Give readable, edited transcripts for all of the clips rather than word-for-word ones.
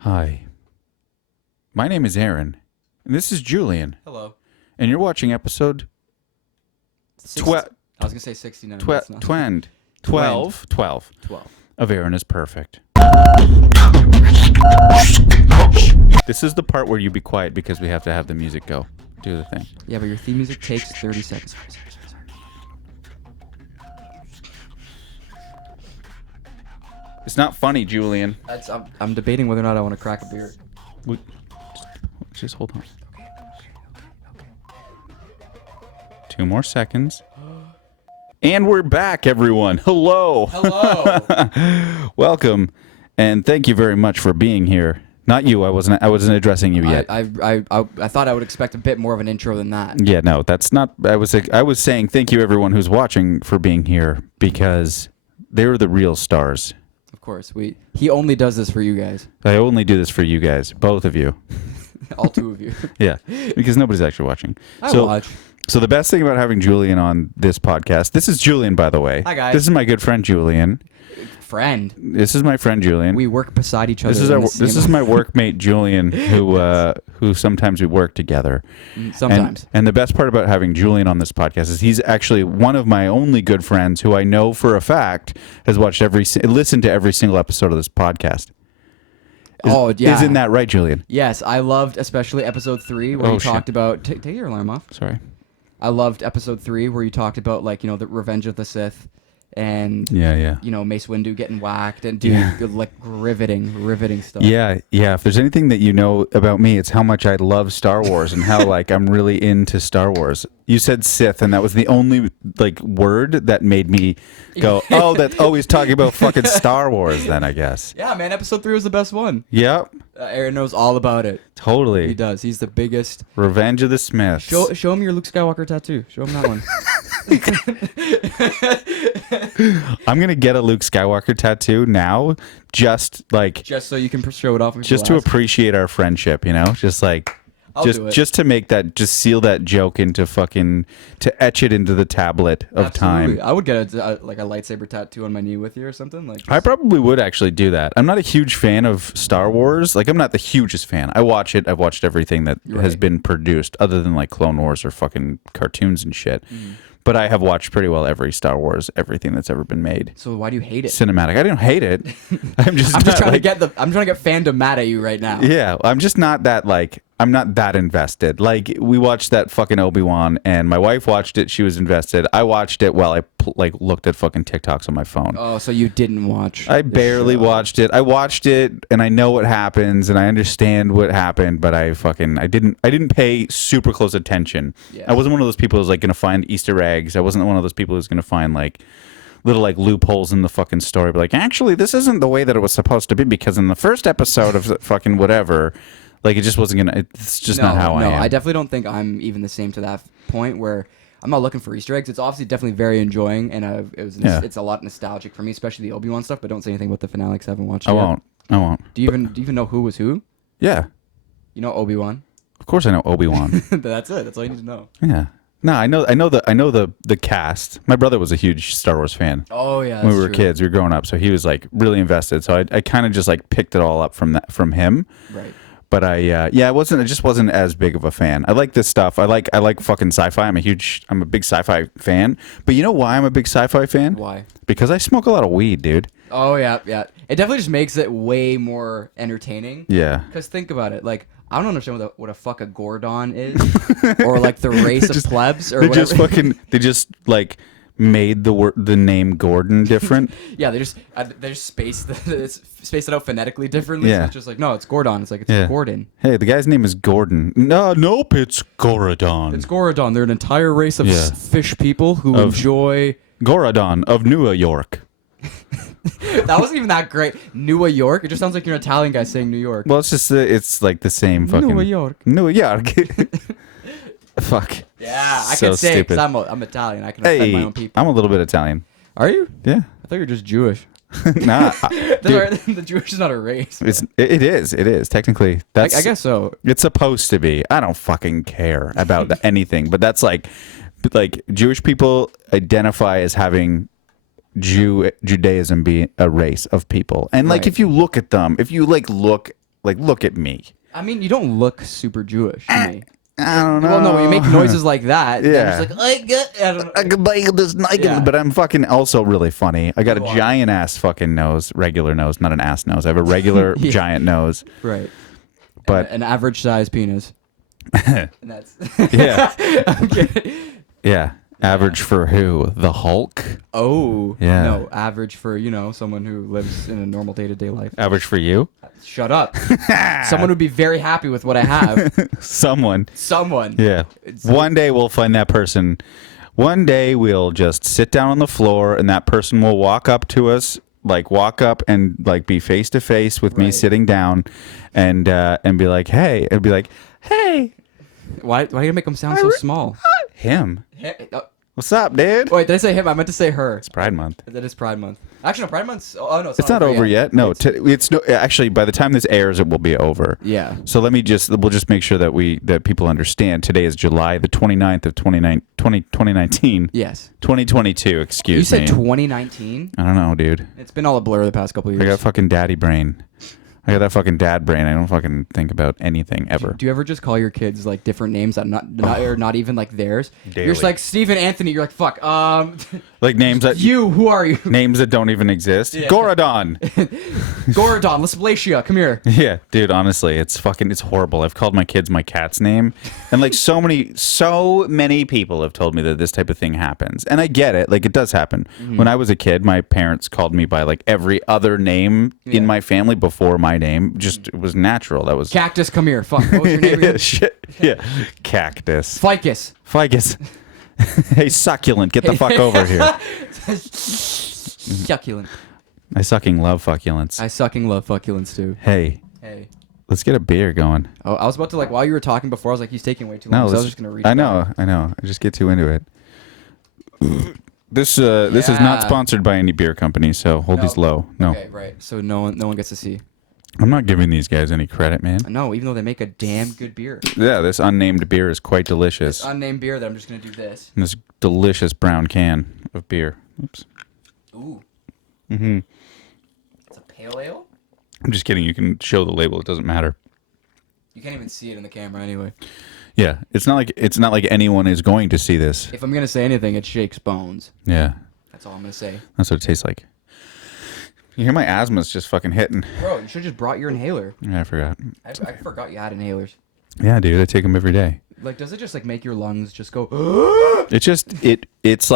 Hi. My name is Aaron, and this is Julian, Hello. and you're watching episode I was going to say 69. but it's not. 12 12. of Aaron is Perfect. This is the part where you be quiet because we have to have the music go. Do the thing. Yeah, but your theme music takes 30 seconds. It's not funny, Julian. I'm debating whether or not I want to crack a beer. Just hold on. Okay. 2 more seconds. And we're back, everyone. Hello. Hello. Welcome, and thank you very much for being here. Not you. I wasn't addressing you yet. I thought I would expect a bit more of an intro than that. Yeah, no, that's not. I was saying thank you, everyone who's watching, for being here because they're the real stars. Of course, he only does this for you guys. I only do this for you guys, both of you. All 2 of you. Yeah, because nobody's actually watching. I watch. So the best thing about having Julian on this podcast, this is Julian, by the way. Hi, guys. This is my good friend Julian. Friend. This is my friend Julian. We work beside each other. This is my workmate Julian, who sometimes we work together. Sometimes. And the best part about having Julian on this podcast is he's actually one of my only good friends who I know for a fact has listened to every single episode of this podcast. Yeah. Isn't that right, Julian? Yes, I loved especially episode 3 where you talked about. Take your alarm off. Sorry. I loved episode 3 where you talked about the Revenge of the Sith. And Mace Windu getting whacked and like riveting stuff. Yeah. If there's anything that you know about me, it's how much I love Star Wars and how I'm really into Star Wars. You said Sith, and that was the only word that made me go, oh, he's talking about fucking Star Wars. Then I guess. Yeah, man. Episode 3 was the best one. Yep. Aaron knows all about it. Totally. He does. He's the biggest. Revenge of the Smiths. Show him your Luke Skywalker tattoo. Show him that one. I'm gonna get a Luke Skywalker tattoo now, just so you can show it off. Just to appreciate our friendship, just to make that, just seal that joke into to etch it into the tablet of Absolutely. time. I would get a lightsaber tattoo on my knee with you or something I probably would actually do that. I'm not a huge fan of Star Wars. I'm not the hugest fan. I watch it. I've watched everything that has been produced, other than Clone Wars or fucking cartoons and shit. But I have watched pretty well every Star Wars, everything that's ever been made. So why do you hate it? Cinematic. I don't hate it. I'm just trying to get fandom mad at you right now. Yeah, I'm just not that I'm not that invested. We watched that fucking Obi-Wan, and my wife watched it. She was invested. I watched it while I looked at fucking TikToks on my phone. Oh, so you didn't watch? I barely watched it. I watched it, and I know what happens, and I understand what happened, but I didn't pay super close attention. Yeah. I wasn't one of those people who's gonna find Easter eggs. I wasn't one of those people who's gonna find little loopholes in the fucking story, but actually this isn't the way that it was supposed to be, because in the first episode of fucking whatever. It just wasn't gonna. It's just not how I am. No, I definitely don't think I'm even the same to that point where I'm not looking for Easter eggs. It's obviously definitely very enjoying, and it's a lot nostalgic for me, especially the Obi-Wan stuff. But don't say anything about the finale because I haven't watched it. I won't. Do you even know who was who? Yeah. You know Obi-Wan. Of course, I know Obi-Wan. That's it. That's all you need to know. Yeah. No, I know the cast. My brother was a huge Star Wars fan. Oh yeah. When we were kids, we were growing up, so he was really invested. So I kind of just picked it all up from him. Right. But I just wasn't as big of a fan. I like this stuff. I like fucking sci-fi. I'm a big sci-fi fan. But you know why I'm a big sci-fi fan? Why? Because I smoke a lot of weed, dude. Oh yeah. It definitely just makes it way more entertaining. Yeah. Because think about it, I don't understand what a fuck a Gordon is, or the race of plebs, or whatever. They just made the name Gordon different. Yeah, they just spaced it out phonetically differently. Yeah. So it's just no, it's Gordon. It's Gordon. Hey, the guy's name is Gordon. Nope, it's Gorodon. It's Gorodon. They're an entire race of fish people who enjoy Gorodon of New York. That wasn't even that great. New York. It just sounds like you're an Italian guy saying New York. Well, it's just it's the same fucking New York. New York. Fuck. Yeah, I so can say it stupid. because I'm Italian. I can offend my own people. I'm a little bit Italian. Are you? Yeah. I thought you were just Jewish. Nah. The Jewish is not a race. It is. Technically. I guess so. It's supposed to be. I don't fucking care about anything. But that's Jewish people identify as having Judaism be a race of people. And Right. if you look at them, if you look like look at me. I mean, you don't look super Jewish to me. I don't know. Well, no, when you make noises like that, Yeah. then it's like, I don't know. Yeah. But I'm fucking also really funny. I got a You are. giant ass fucking nose, regular nose, not an ass nose. I have a regular Yeah. giant nose. Right. But an average size penis. And that's yeah, I'm kidding. yeah. Average for who? The Hulk? Oh. Yeah. No, average for, someone who lives in a normal day-to-day life. Average for you? Shut up. Someone would be very happy with what I have. Someone. Someone. Yeah. One day we'll find that person. One day we'll just sit down on the floor and that person will walk up to us, walk up and be face to face with me Right. sitting down and be like, hey. And be like, hey. Why do you make them sound so small? Him. Oh, What's up, dude? wait, did I say him? I meant to say her. It's Pride Month. That is Pride Month. Actually, no, Pride Month's... Oh, no, It's not over yet. No, it's no. Actually, by the time this airs, it will be over. Yeah. So we'll just make sure that people understand. Today is July the 29th of 2019. Yes. 2022. Excuse me. You said 2019? I don't know, dude. It's been all a blur the past couple of years. I got fucking daddy brain. I got that fucking dad brain. I don't fucking think about anything ever. Do you ever just call your kids different names that are not even theirs? Daily. You're just like Stephen Anthony. You're like fuck. Like names that Who are you? names that don't even exist. Yeah. Goradon. Goradon, Lesplacia, come here. Yeah, dude, honestly, it's horrible. I've called my kids my cat's name. And so many people have told me that this type of thing happens. And I get it. It does happen. Mm-hmm. When I was a kid, my parents called me by every other name in my family before my name. Just it was natural. That was Cactus, come here. Fuck. What was your name again? shit. Yeah. Cactus. Ficus. Ficus. Hey, succulent, get the fuck over here. Succulent. I sucking love fucculents. I sucking love fucculents too. Hey, Hey. let's get a beer going. Oh, I was about to while you were talking before, I was like, he's taking way too long. No, So I was just gonna read. I know. I just get too into it. This is not Yeah. sponsored by any beer company, so hold these low. No, Okay, right. So no one gets to see. I'm not giving these guys any credit, man. No, even though they make a damn good beer. Yeah, this unnamed beer is quite delicious. Unnamed beer that I'm just gonna do this. In this delicious brown can of beer. Oops. Ooh. Mm-hmm. It's a pale ale? I'm just kidding. You can show the label. It doesn't matter. You can't even see it in the camera anyway. Yeah, it's not like anyone is going to see this. If I'm gonna say anything, it shakes bones. Yeah, That's all I'm gonna say. that's what it tastes like. You hear my asthma's just fucking hitting. Bro, you should have just brought your inhaler. Yeah, I forgot. I forgot you had inhalers. Yeah, dude, I take them every day. Does it just make your lungs just go? It's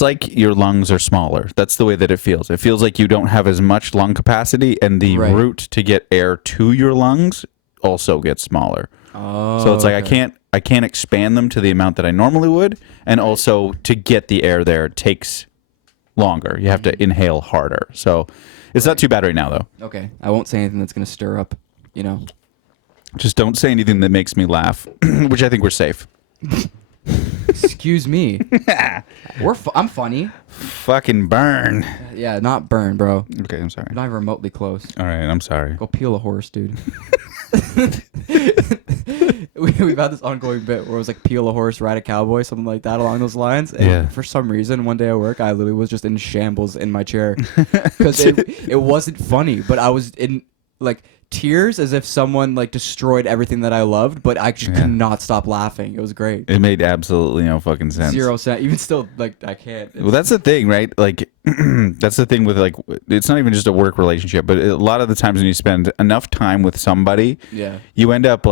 like your lungs are smaller. That's the way that it feels. It feels like you don't have as much lung capacity, and the Right. route to get air to your lungs also gets smaller. Oh. So it's like I can't expand them to the amount that I normally would, and also to get the air there takes longer. You have to inhale harder. So it's not too bad right now, though. Okay, I won't say anything that's gonna stir up. Just don't say anything that makes me laugh, which I think we're safe. Excuse me. I'm funny. Fucking burn. Yeah, not burn, bro. Okay, I'm sorry. Not even remotely close. All right, I'm sorry. Go peel a horse, dude. We've had this ongoing bit where it was peel a horse, ride a cowboy, something like that along those lines. And Yeah. for some reason, one day at work, I literally was just in shambles in my chair because it wasn't funny, but I was in tears as if someone destroyed everything that I loved, but I just could not stop laughing. It was great. It made absolutely no fucking sense. 0 cent. Even still, I can't. Well, that's the thing, right? That's the thing with it's not even just a work relationship, but a lot of the times when you spend enough time with somebody, Yeah. you end up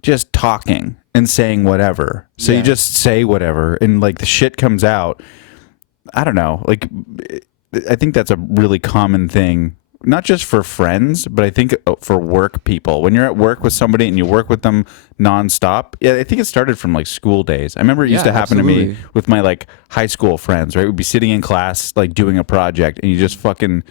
just talking and saying whatever. So Yeah. you just say whatever, and the shit comes out. I don't know. I think that's a really common thing. Not just for friends, but I think for work people. When you're at work with somebody and you work with them nonstop, yeah, I think it started from school days. I remember it used to happen to me absolutely. with my high school friends. Right, we'd be sitting in class doing a project, and you just fucking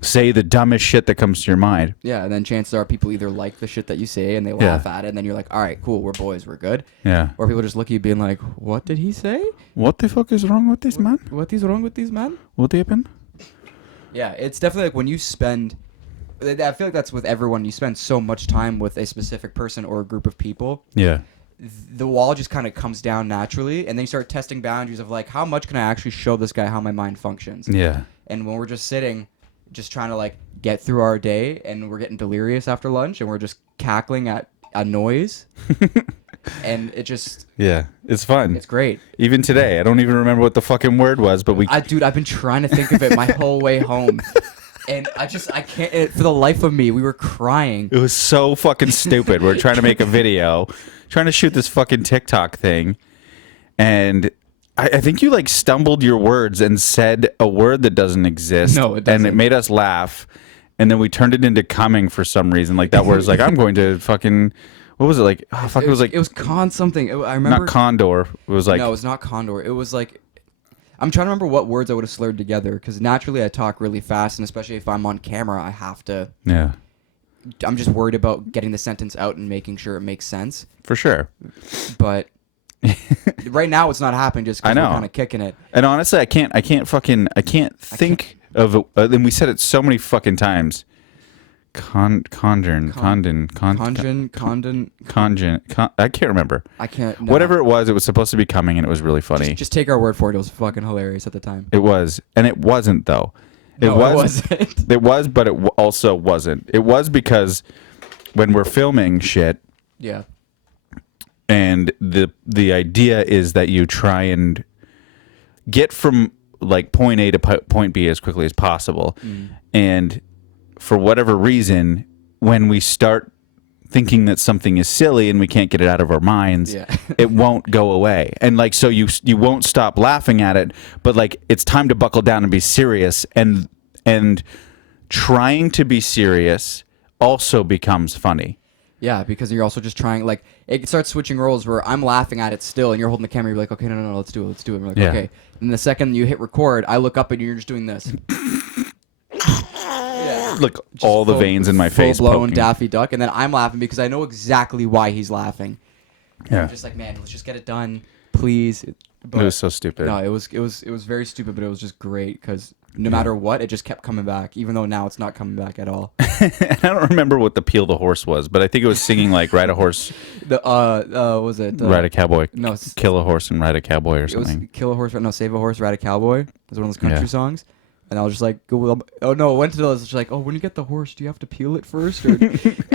say the dumbest shit that comes to your mind. Yeah, and then chances are people either like the shit that you say and they laugh at it, and then you're like, all right, cool, we're boys, we're good. Yeah. Or people just look at you being like, what did he say? What the fuck is wrong with this man? What is wrong with these man? What happened? Yeah, it's definitely when you spend... I feel like that's with everyone. You spend so much time with a specific person or a group of people. Yeah. The wall just kind of comes down naturally, and then you start testing boundaries of how much can I actually show this guy how my mind functions? Yeah. And when we're just sitting just trying to like get through our day, and we're getting delirious after lunch, and we're just cackling at a noise, and it just it's fun. it's great. Even today, I don't even remember what the fucking word was, but Dude, I've been trying to think of it my whole way home. And I can't, for the life of me, we were crying. It was so fucking stupid. We're trying to make a video, trying to shoot this fucking TikTok thing. And I think you like stumbled your words and said a word that doesn't exist. No, it doesn't. And it made us laugh. And then we turned it into coming for some reason. Like that word's like, I'm going to fucking, what was it like? Oh, fuck, it was like. It was con something. I remember. Not condor. It was like. No, it was not condor. It was like. I'm trying to remember what words I would have slurred together, because naturally I talk really fast, and especially if I'm on camera, I have to. Yeah. I'm just worried about getting the sentence out and making sure it makes sense. For sure. But right now it's not happening just because we're kind of kicking it. And honestly, I can't think of it. And we said it so many fucking times. I can't remember. I can't. No. Whatever it was supposed to be coming, and it was really funny. Just take our word for it. It was fucking hilarious at the time. It was, and it wasn't though. It wasn't. It was, but it also wasn't. It was because when we're filming shit, yeah, and the idea is that you try and get from like point A to point B as quickly as possible, and for whatever reason, when we start thinking that something is silly and we can't get it out of our minds, it won't go away. And like, so you won't stop laughing at it, but like, it's time to buckle down and be serious. And trying to be serious also becomes funny. Yeah, because you're also just trying, like, it starts switching roles where I'm laughing at it still, and you're holding the camera, you're like, okay, no, let's do it. And we're like, okay. And the second you hit record, I look up and you're just doing this. Look, all the veins in my face full-blown Daffy Duck, and then I'm laughing because I know exactly why he's laughing. Yeah. I'm just like, man, let's just get it done, please. But, it was so stupid. No, it was very stupid, but it was just great because no matter what, it just kept coming back, even though now it's not coming back at all. I don't remember what the Peel the Horse was, but I think it was singing like Ride a Horse. Was it? Ride a Cowboy. No, Kill a Horse and Ride a Cowboy or something. It was Kill a Horse, no, Save a Horse, Ride a Cowboy. It was one of those country songs. And I was just like, oh no, it went to those, like, oh, when you get the horse, do you have to peel it first? Or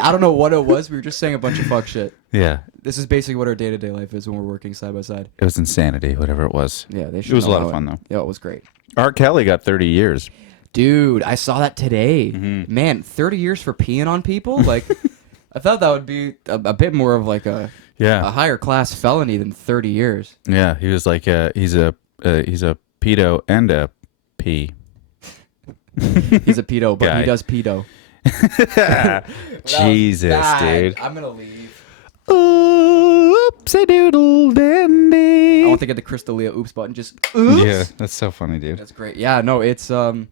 I don't know what it was. We were just saying a bunch of fuck shit. Yeah. This is basically what our day-to-day life is when we're working side by side. It was insanity, whatever it was. Yeah, they should. It was a lot of fun, though. Yeah, it was great. R. Kelly got 30 years. Dude, I saw that today. Mm-hmm. Man, 30 years for peeing on people? Like, I thought that would be a bit more of like a higher class felony than 30 years. Yeah, he was like, he's a pedo and a pee. He's a pedo, but he does pedo. Jesus, dude. I'm gonna leave. Oopsie doodle dandy. I want to get the Crystalia oops button. Just oops. Yeah, that's so funny, dude. That's great. Yeah, no, it's I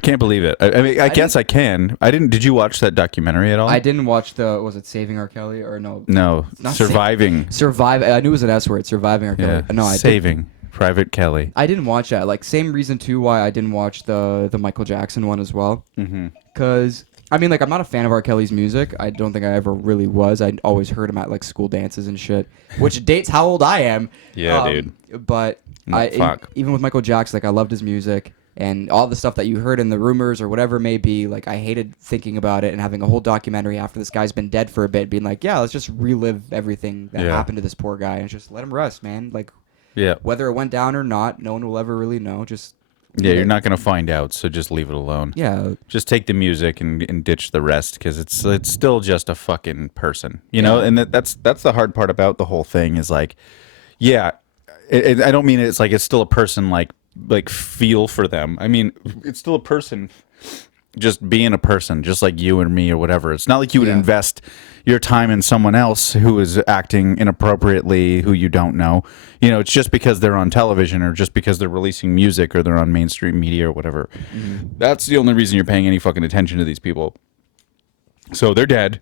can't believe it. I mean, I guess I can. I didn't. Did you watch that documentary at all? I didn't watch was it Saving R. Kelly or no? No, Surviving. I knew it was an S word. Surviving R. Kelly. Yeah. No, Saving Private Kelly. I didn't watch that. Like, same reason too why I didn't watch the Michael Jackson one as well. Because I mean, like, I'm not a fan of R. Kelly's music. I don't think I ever really was. I always heard him at like school dances and shit, which dates how old I am. Yeah, dude. But even with Michael Jackson, like, I loved his music. And all the stuff that you heard in the rumors or whatever it may be, like, I hated thinking about it and having a whole documentary after this guy's been dead for a bit, being like, yeah, let's just relive everything that happened to this poor guy and just let him rest, man. Like, whether it went down or not, no one will ever really know. Just you're not gonna find out, so just leave it alone. Yeah, just take the music and ditch the rest, because it's still just a fucking person, you know. And that's the hard part about the whole thing is like, I don't mean it's like it's still a person like feel for them. I mean, it's still a person just being a person, just like you and me or whatever. It's not like you would invest your time in someone else who is acting inappropriately, who you don't know. You know, it's just because they're on television or just because they're releasing music or they're on mainstream media or whatever. That's the only reason you're paying any fucking attention to these people. So they're dead.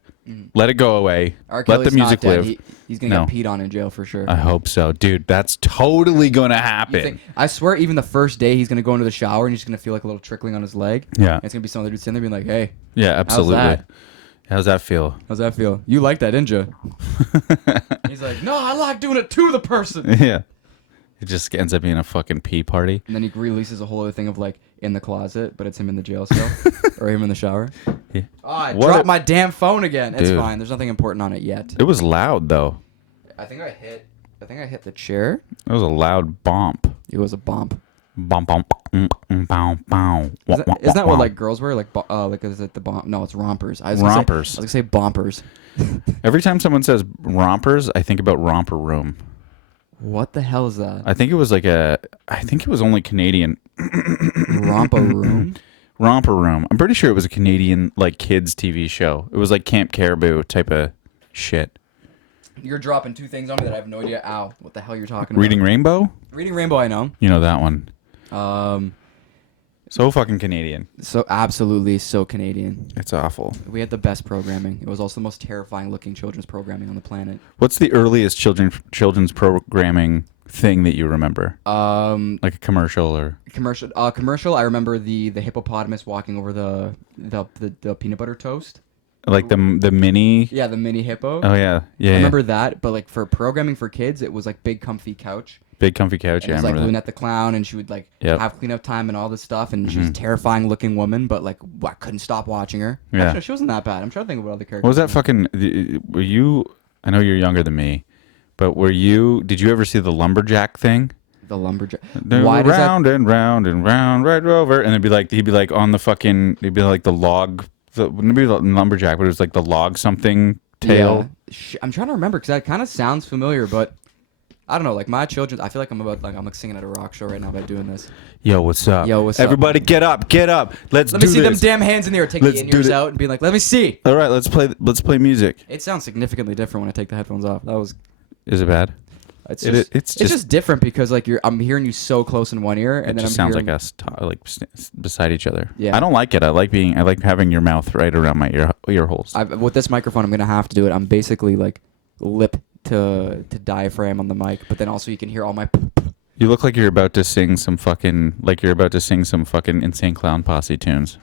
Let it go away. Let the music live. He's gonna get peed on in jail for sure. I hope so, dude. That's totally gonna happen. I swear, even the first day, he's gonna go into the shower and he's gonna feel like a little trickling on his leg. Yeah, and it's gonna be some other dude sitting there being like, "Hey, yeah, absolutely. How's that feel? How's that feel? You like that, didn't you?" He's like, "No, I like doing it to the person." Yeah. It just ends up being a fucking pee party. And then he releases a whole other thing of like, in the closet, but it's him in the jail cell or him in the shower. Yeah. Oh, I What dropped a- my damn phone again. It's Dude. fine. There's nothing important on it yet. It was loud though. I think I hit the chair. It was a loud bump. It was a bump. Bump bump. Bow bow. Isn't that what like girls wear? Like is it the bomb? No, it's rompers. Rompers. I was gonna say bompers. Every time someone says rompers, I think about romper room. What the hell is that? I think it was only Canadian. Romper room. Romper room. I'm pretty sure it was a Canadian like kids TV show. It was like Camp Caribou type of shit. You're dropping two things on me that I have no idea. Ow! What the hell you're talking about? Reading Rainbow? Reading Rainbow, I know. You know that one. So So fucking Canadian. So absolutely so Canadian. It's awful. We had the best programming. It was also the most terrifying looking children's programming on the planet. What's the earliest children's programming thing that you remember? Like a commercial or Commercial. I remember the hippopotamus walking over the peanut butter toast. like the mini. Yeah, the mini hippo. Oh yeah, yeah. I remember that, but like for programming for kids, it was like big comfy couch. Big comfy couch. It Yeah, I was like remember that. Lunette the clown, and she would like Yep. have cleanup time and all this stuff, and she was a terrifying looking woman, but like I couldn't stop watching her. Yeah. Actually, she wasn't that bad. I'm trying to think of what other characters. What was that fucking? Were you? I know you're younger than me, but were you? Did you ever see the lumberjack thing? The lumberjack. They're Why does that? round and round and round, right over, and he'd be like on the fucking, he'd be like the log, wouldn't it be the lumberjack, but it was like the log something tail. Yeah. I'm trying to remember because that kind of sounds familiar, but I don't know. Like my children, I feel like I'm like singing at a rock show right now by doing this. Yo, what's up? Yo, what's up? Everybody, get up, get up. Let's Let do me see this. them damn hands in the air. Take Let's the do in-ears it. out and be like, let me see. All right, let's play music. It sounds significantly different when I take the headphones off. That was. Is it bad? It's It- just, it's it's just- just different because like I'm hearing you so close in one ear, and It then just I'm sounds hearing, like us beside each other. Yeah. I don't like it. I like having your mouth right around my ear holes. With this microphone, I'm gonna have to do it. I'm basically like lip to diaphragm on the mic, but then also you can hear all my. You look like you're about to sing some fucking Insane Clown Posse tunes.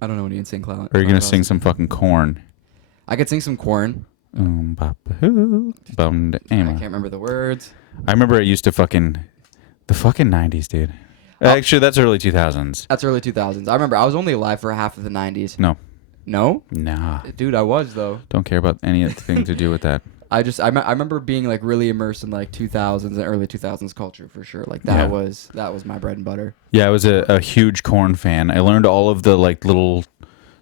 I don't know any Insane Clown. Or are you gonna sing some fucking Corn? I could sing some Corn. Papa hoo, bum I can't remember the words. I remember I used to the fucking 90s, dude. Actually, that's early 2000s. That's early 2000s. I remember I was only alive for half of the 90s. No. No? Nah. Dude, I was though. Don't care about anything to do with that. I remember being like really immersed in like 2000s and early 2000s culture for sure. Like that Yeah. was my bread and butter. Yeah, I was a huge Corn fan. I learned all of the like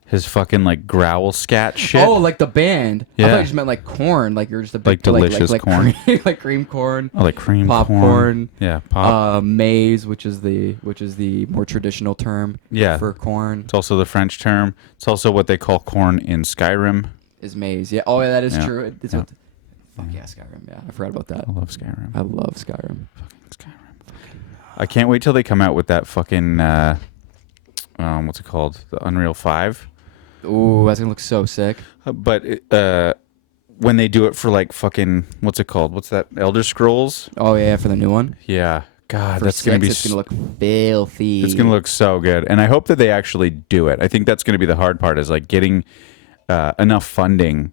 his fucking like growl scat shit. Oh, like the band. I Yeah. thought you just meant like corn. Like you're just a big Like delicious corn. like cream corn. Oh, like cream Popcorn. corn. Yeah, pop. Maize, which is the more traditional term Yeah. for corn, It's also the French term. It's also what they call corn in Skyrim. is maize. Yeah. Oh, yeah, that is Yeah. true. It's Yeah. what. Fuck yeah, Skyrim. Yeah, I forgot about that. I love Skyrim. I love Skyrim. Skyrim. I can't wait till they come out with that fucking what's it called? The Unreal 5. Ooh, that's gonna look so sick. But when they do it for like fucking what's it called? What's that? Elder Scrolls? Oh yeah, for the new one. Yeah. God, For that's gonna 6, be. It's gonna look filthy. It's gonna look so good, and I hope that they actually do it. I think that's gonna be the hard part, is like getting enough funding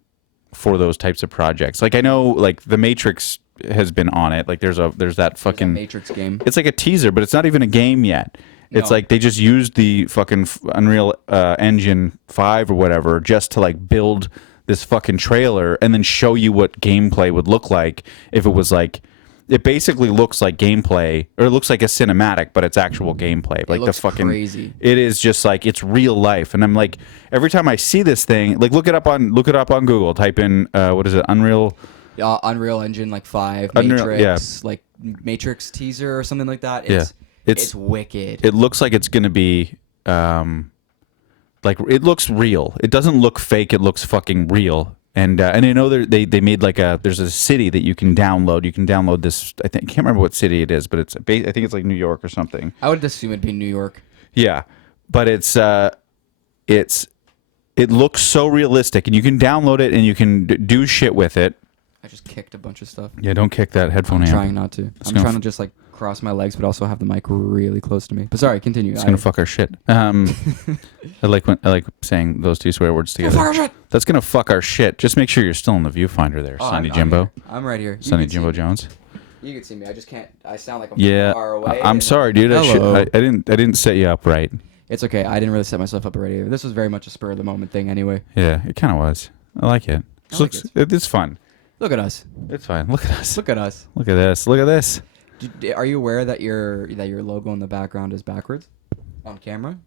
for those types of projects. Like I know, like The Matrix has been on it. Like there's that fucking Matrix game. It's like a teaser, but it's not even a game yet. It's No. like they just used the fucking Unreal Engine 5 or whatever just to like build this fucking trailer and then show you what gameplay would look like if it was like. It basically looks like gameplay, or it looks like a cinematic, but it's actual gameplay. Like looks the fucking crazy. It is just like it's real life, and I'm like every time I see this thing, like look it up on Google. Type in what is it? Unreal Engine like 5, Unreal- Matrix, like Matrix teaser or something like that. It's wicked. It looks like it's gonna be like it looks real. It doesn't look fake. It looks fucking real. And I know they made like there's a city that you can download. You can download this. I can't remember what city it is, but I think it's like New York or something. I would assume it'd be New York. Yeah, but it looks so realistic, and you can download it and you can do shit with it. I just kicked a bunch of stuff. Yeah, don't kick that headphone I'm amp. trying not to. I'm gonna trying to just like cross my legs, but also have the mic really close to me. But sorry, continue. It's gonna fuck our shit. I like saying those two swear words together. Fuck our shit. That's gonna fuck our shit. Just make sure you're still in the viewfinder there, Oh, Sonny I'm Jimbo. here. I'm right here. You Sonny can see Jimbo me. Jones. You can see me. I just can't. I sound like I'm Yeah, far away. I'm sorry, dude. Hello. I didn't set you up right. It's okay. I didn't really set myself up already. This was very much a spur of the moment thing, anyway. Yeah, it kind of was. I like it. It's fun. Look at us. It's fine. Look at us. Look at us. Look at this. Look at this. Are you aware that your logo in the background is backwards on camera?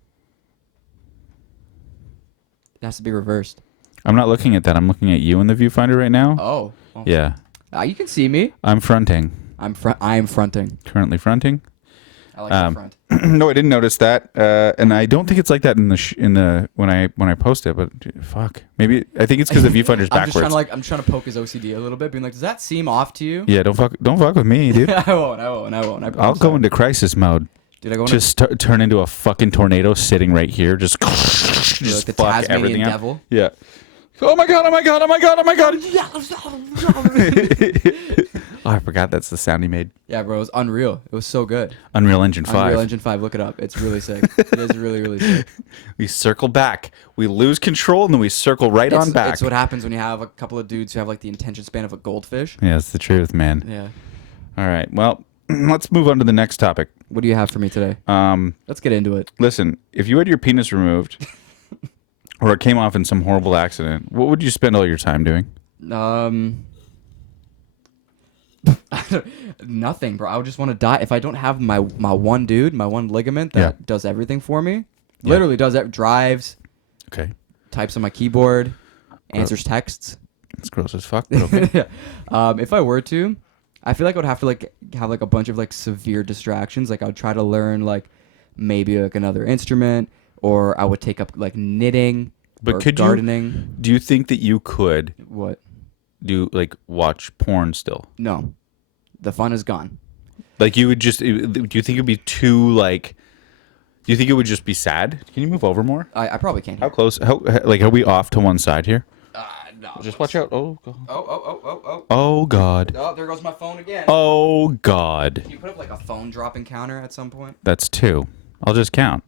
It has to be reversed. I'm not looking at that. I'm looking at you in the viewfinder right now. Oh. Yeah. You can see me. I'm fronting. I am fronting. Currently fronting. I like the front. No, I didn't notice that, and I don't think it's like that in the when I post it. But fuck, maybe I think it's because the viewfinder's backwards. I'm trying to poke his OCD a little bit, being like, does that seem off to you? Yeah, don't fuck with me, dude. I won't. I'll go into crisis mode. Dude, I go just turn into a fucking tornado sitting right here. Just like the fuck Tasmanian everything up. devil. Yeah. Oh my god! Oh my god! Oh my god! Oh my god! Oh, I forgot that's the sound he made. Yeah, bro, it was unreal. It was so good. Unreal Engine 5. Unreal Engine 5, look it up. It's really sick. It is really, really sick. We circle back. We lose control, and then we circle on back. It's what happens when you have a couple of dudes who have like the attention span of a goldfish. Yeah, it's the truth, man. Yeah. All right. Well, let's move on to the next topic. What do you have for me today? Let's get into it. Listen, if you had your penis removed or it came off in some horrible accident, what would you spend all your time doing? Nothing, bro. I would just want to die if I don't have my one dude, my one ligament that does everything for me. Yeah. Literally does that. Drives. Okay. Types on my keyboard. Answers texts. It's gross as fuck. But okay. If I were to, I feel like I would have to like have like a bunch of like severe distractions. Like I would try to learn like maybe like another instrument, or I would take up like knitting or gardening. Do you think that you could What? do like watch porn still? No, the fun is gone. Like you would just? Do you think it'd be too like? Do you think it would just be sad? Can you move over more? I probably can't. How close? Like are we off to one side here? No. Just watch out! Oh god! Oh God! Oh, there goes my phone again. Oh god! Can you put up like a phone dropping counter at some point? That's 2. I'll just count.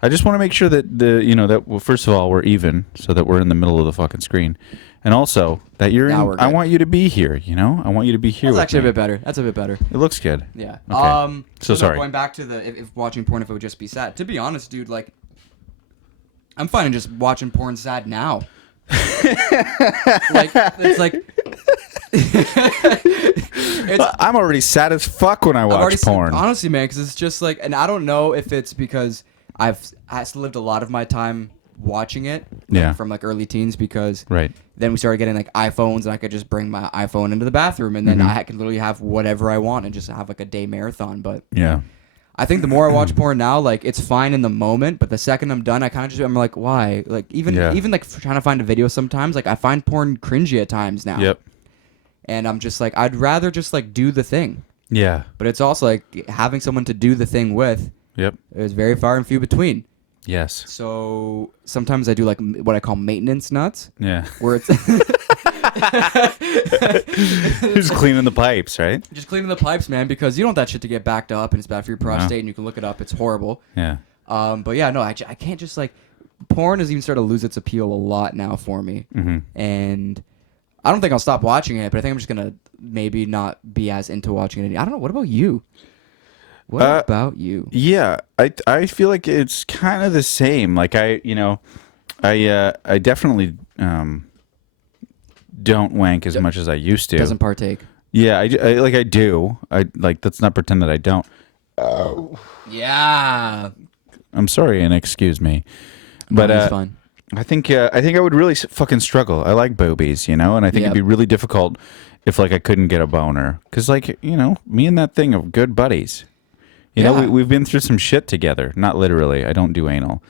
I just want to make sure that well, first of all we're even, so that we're in the middle of the fucking screen, and also that you're Now in. we're I good. want you to be here. I want you to be here. That's with actually me. a bit better. That's a bit better. It looks good. Yeah. Okay. So sorry. Going back to the if watching porn, if it would just be sad. To be honest, dude, like I'm fine just watching porn sad now. Like it's like I'm already sad as fuck when I watch porn. Honestly, man, because it's just like, and I don't know if it's because I've lived a lot of my time watching it, from like early teens, because then we started getting like iPhones, and I could just bring my iPhone into the bathroom, and then I could literally have whatever I want and just have like a day marathon. But yeah. I think the more I watch porn now, like it's fine in the moment, but the second I'm done, I'm like, why? Like even like trying to find a video sometimes, like I find porn cringy at times now. Yep. And I'm just like, I'd rather just like do the thing. Yeah. But it's also like having someone to do the thing with. Yep. Is very far and few between. Yes. So sometimes I do like what I call maintenance nuts. Yeah. Where it's just cleaning the pipes, right? Just cleaning the pipes, man, because you don't want that shit to get backed up, and it's bad for your prostate, and you can look it up. It's horrible. Yeah. But yeah, no, I can't just like. Porn has even started to lose its appeal a lot now for me, and I don't think I'll stop watching it, but I think I'm just gonna maybe not be as into watching it. I don't know. What about you? What about you? Yeah, I feel like it's kind of the same. Like I definitely don't wank as much as I used to. Doesn't partake. Yeah, I do. I like, let's not pretend that I don't. Yeah. I'm sorry and excuse me, but it's fine. I think I would really fucking struggle. I like boobies, and I think it'd be really difficult if like I couldn't get a boner, because like me and that thing are good buddies. We've been through some shit together. Not literally. I don't do anal.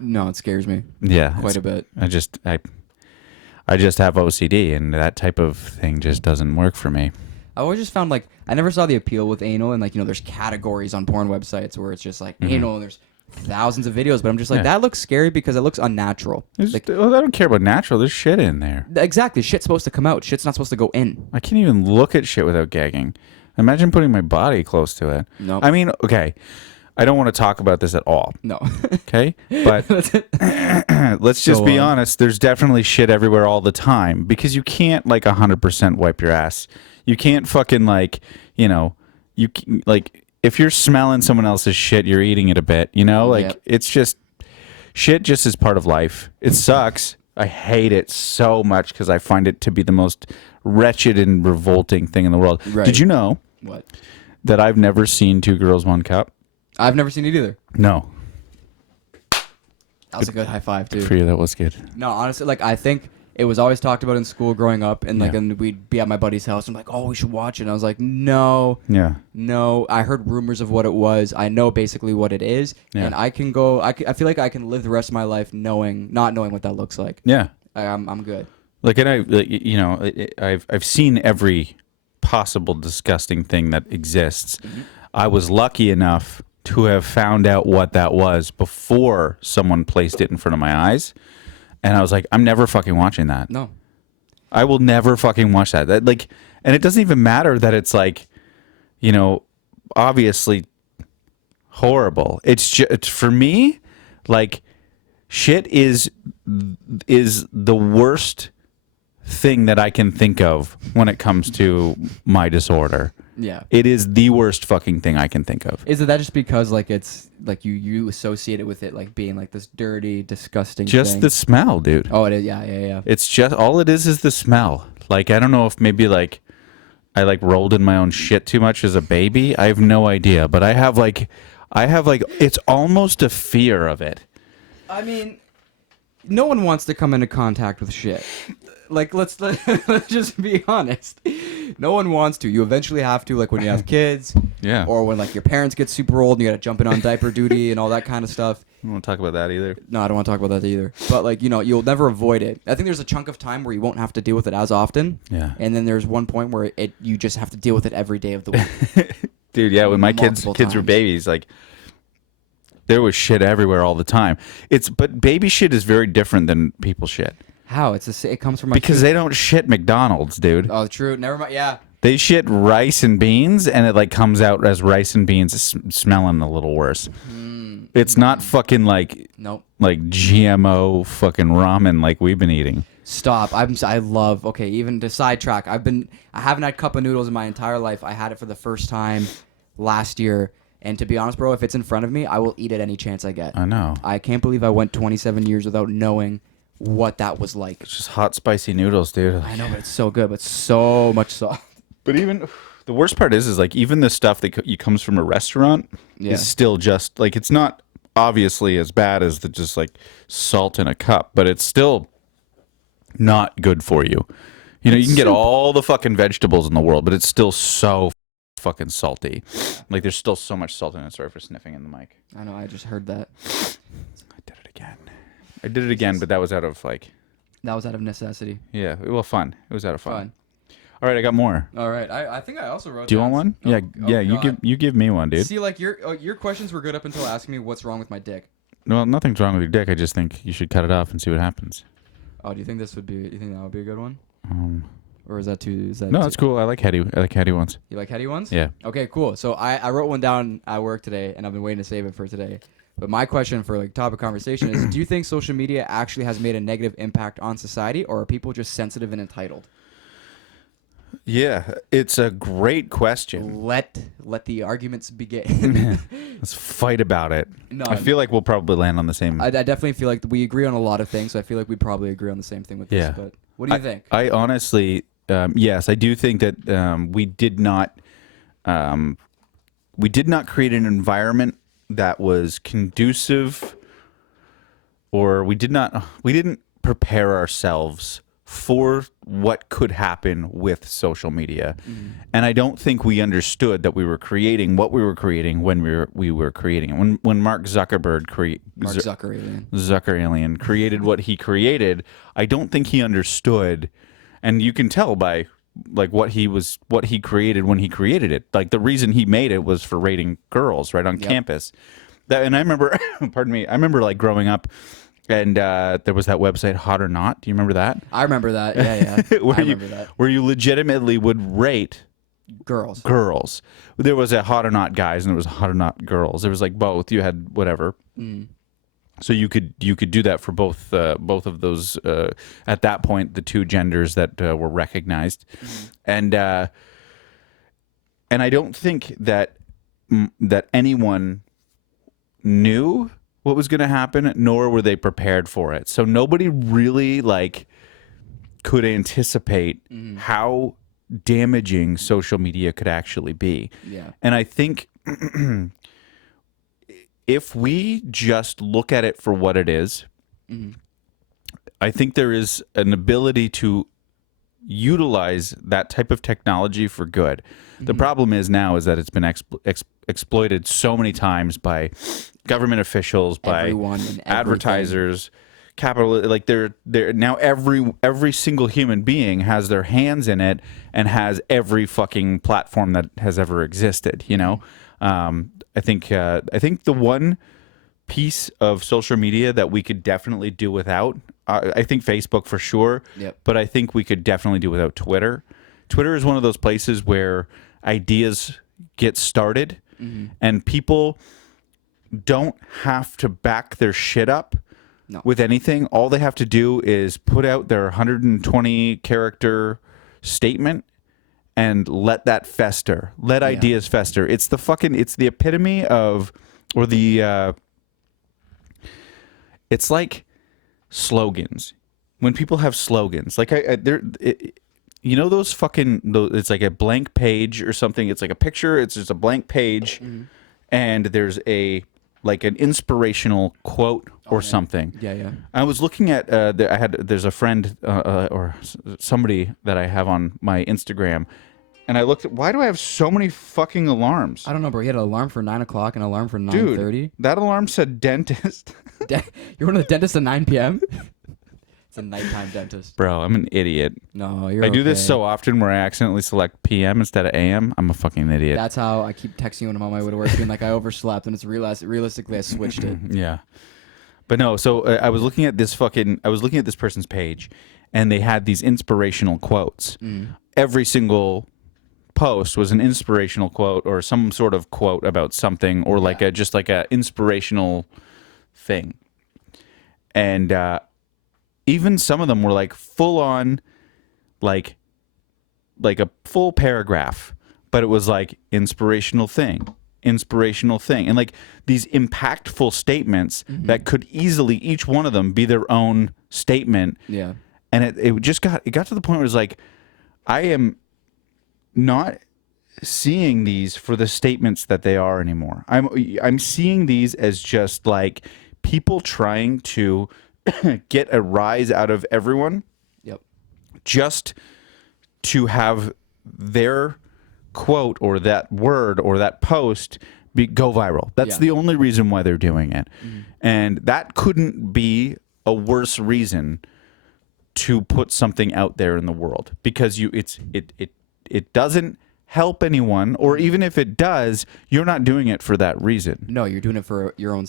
No, it scares me. Yeah, quite a bit. I just have OCD, and that type of thing just doesn't work for me. I always just found like I never saw the appeal with anal, and like there's categories on porn websites where it's just like anal, and there's thousands of videos, but I'm just like that looks scary because it looks unnatural. Like, I don't care about natural. There's shit in there. Exactly, shit's supposed to come out. Shit's not supposed to go in. I can't even look at shit without gagging. Imagine putting my body close to it. No. I mean, okay. I don't want to talk about this at all. No. Okay? But let's just be honest. There's definitely shit everywhere all the time, because you can't like 100% wipe your ass. You can't fucking like, like if you're smelling someone else's shit, you're eating it a bit, like Yep. it's just shit just is part of life. It sucks. I hate it so much because I find it to be the most wretched and revolting thing in the world. Right. Did you know What? that I've never seen Two Girls, One Cup? I've never seen it either. No. That was a good high five too. For you, that was good. No, honestly, like I think it was always talked about in school growing up, and like, Yeah. and we'd be at my buddy's house. And I'm like, oh, we should watch it. And I was like, no, Yeah. no. I heard rumors of what it was. I know basically what it is, Yeah. and I can go. I feel like I can live the rest of my life not knowing what that looks like. Yeah. I'm good. Like, and I've seen every possible disgusting thing that exists. Mm-hmm. I was lucky enough to have found out what that was before someone placed it in front of my eyes, and I was like, I'm never fucking watching that. No. I will never fucking watch that. That like, and it doesn't even matter that it's like, obviously horrible. It's just for me, like, shit is the worst thing that I can think of when it comes to my disorder. Yeah. It is the worst fucking thing I can think of. Is it that just because like it's like you associate it with it like being like this dirty, disgusting Just thing? the smell, dude. Oh, it is. Yeah. It's just all it is the smell. Like, I don't know if maybe like I like rolled in my own shit too much as a baby. I have no idea, but I have like it's almost a fear of it. I mean, no one wants to come into contact with shit. Like, let's just be honest. No one wants to. You eventually have to, like when you have kids, Yeah. or when like your parents get super old and you got to jump in on diaper duty and all that kind of stuff. I don't want to talk about that either. No, I don't want to talk about that either. But like, you'll never avoid it. I think there's a chunk of time where you won't have to deal with it as often. Yeah. And then there's one point where you just have to deal with it every day of the week. Dude, yeah, when my kids Multiple were times. babies, like there was shit everywhere all the time. But baby shit is very different than people shit. How? It comes from Because they don't shit McDonald's, dude. Oh, true. Never mind. Yeah. They shit rice and beans, and it like comes out as rice and beans, smelling a little worse. It's not fucking like Nope. like GMO fucking ramen like we've been eating. Stop. I love. Okay, even to sidetrack. I haven't had cup of noodles in my entire life. I had it for the first time last year, and to be honest, bro, if it's in front of me, I will eat it any chance I get. I know. I can't believe I went 27 years without knowing what that was like. It's just hot, spicy noodles, dude. I know, but it's so good, but so much sauce. But even the worst part is like even the stuff that comes from a restaurant Yeah. is still just like it's not obviously as bad as the just like salt in a cup, but it's still not good for you. You can get all the fucking vegetables in the world, but it's still so fucking salty. Like there's still so much salt in it. Sorry for sniffing in the mic. I know. I just heard that. I did it again, but that was out of like That was out of necessity. yeah, well, fun. It was out of fun. Fun. All right, I got more. All right. I think I also wrote. Do you down want one? some- Yeah, oh, God. you give me one, dude. See, like your questions were good up until asking me what's wrong with my dick. Well, nothing's wrong with your dick. I just think you should cut it off and see what happens. Oh, do you think that would be a good one? Um, Or is that too? Is that no, too- that's cool. I like heady ones. You like heady ones? Yeah. Okay, cool. So I wrote one down at work today, and I've been waiting to save it for today. But my question for like topic conversation is: do you think social media actually has made a negative impact on society, or are people just sensitive and entitled? Yeah, it's a great question. Let the arguments begin. Let's fight about it. No, I feel like we'll probably land on the same. I definitely feel like we agree on a lot of things. So I feel like we'd probably agree on the same thing with Yeah. this. But what do you think? I honestly, yes, I do think that we did not create an environment that was conducive, or we didn't prepare ourselves for what could happen with social media. And I don't think we understood that we were creating what we were creating when we were creating it. When Mark Zuckerberg Zuckeralien created what he created, I don't think he understood, and you can tell by like what he created when he created it. Like the reason he made it was for rating girls right on campus. And I remember pardon me, I remember like growing up, and there was that website Hot or Not. Do you remember that? I remember that. Yeah. I remember that. Where you legitimately would rate Girls. There was a Hot or Not guys and there was a Hot or Not girls. There was like both. You had whatever. So you could do that for both of those at that point, the two genders that were recognized. And and I don't think that that anyone knew what was going to happen, nor were they prepared for it. So nobody really like could anticipate how damaging social media could actually be. Yeah. And I think if we just look at it for what it is, I think there is an ability to utilize that type of technology for good. The problem is now is that it's been exploited so many times by government officials, by Everyone and advertisers, capital. Like they're now every single human being has their hands in it and has every fucking platform that has ever existed. You know, I think the one piece of social media that we could definitely do without. I think Facebook for sure, but I think we could definitely do without Twitter. Twitter is one of those places where ideas get started and people don't have to back their shit up with anything. All they have to do is put out their 120 character statement and let that fester. Let ideas fester. It's the epitome of, or the, it's like slogans. When people have slogans, like you know those fucking, it's like a blank page or something. It's like a picture. It's just a blank page, and there's like an inspirational quote or something. Yeah. I was looking at there's a friend or somebody that I have on my Instagram, and I looked at, why do I have so many fucking alarms? I don't know, bro. You had an alarm for 9 o'clock and an alarm for 9:30. Dude, that alarm said dentist. You're one of the dentists at 9 p.m. It's a nighttime dentist. Bro, I'm an idiot. No, you're I do this so often where I accidentally select PM instead of AM. I'm a fucking idiot. That's how I keep texting you when I'm on my way to work, being like I overslept, and it's realistically I switched it. Yeah. But no, so I was looking at this person's page, and they had these inspirational quotes. Every single post was an inspirational quote or some sort of quote about something, or like just like a inspirational thing. And even some of them were like full on, like a full paragraph, but it was like inspirational thing, and like these impactful statements that could easily, each one of them, be their own statement. Yeah. And it got to the point where it was like, I am not seeing these for the statements that they are anymore. I'm seeing these as just like people trying to get a rise out of everyone. Yep. Just to have their quote or that word or that post go viral. That's the only reason why they're doing it. And that couldn't be a worse reason to put something out there in the world, because it doesn't help anyone, or even if it does, you're not doing it for that reason. No, you're doing it for your own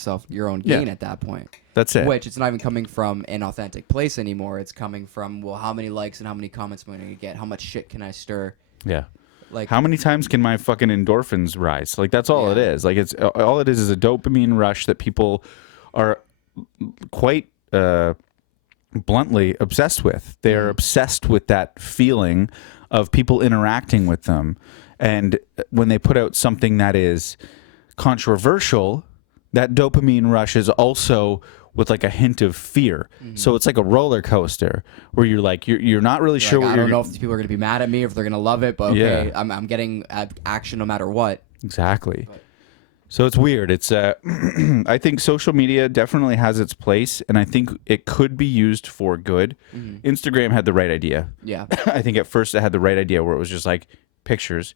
gain at that point. That's it. Which it's not even coming from an authentic place anymore. It's coming from, well, how many likes and how many comments am I going to get? How much shit can I stir? Yeah. Like, how many times can my fucking endorphins rise? Like, that's all it is. Like, it's all it is a dopamine rush that people are quite bluntly obsessed with. They're obsessed with that feeling of people interacting with them. And when they put out something that is controversial, that dopamine rush is also with like a hint of fear. So it's like a roller coaster where you're like, you're not really sure. I don't know if these people are going to be mad at me or if they're going to love it, but okay, I'm getting action no matter what. Exactly. So it's weird. It's I think social media definitely has its place, and I think it could be used for good. Instagram had the right idea. Yeah. I think at first it had the right idea where it was just like pictures.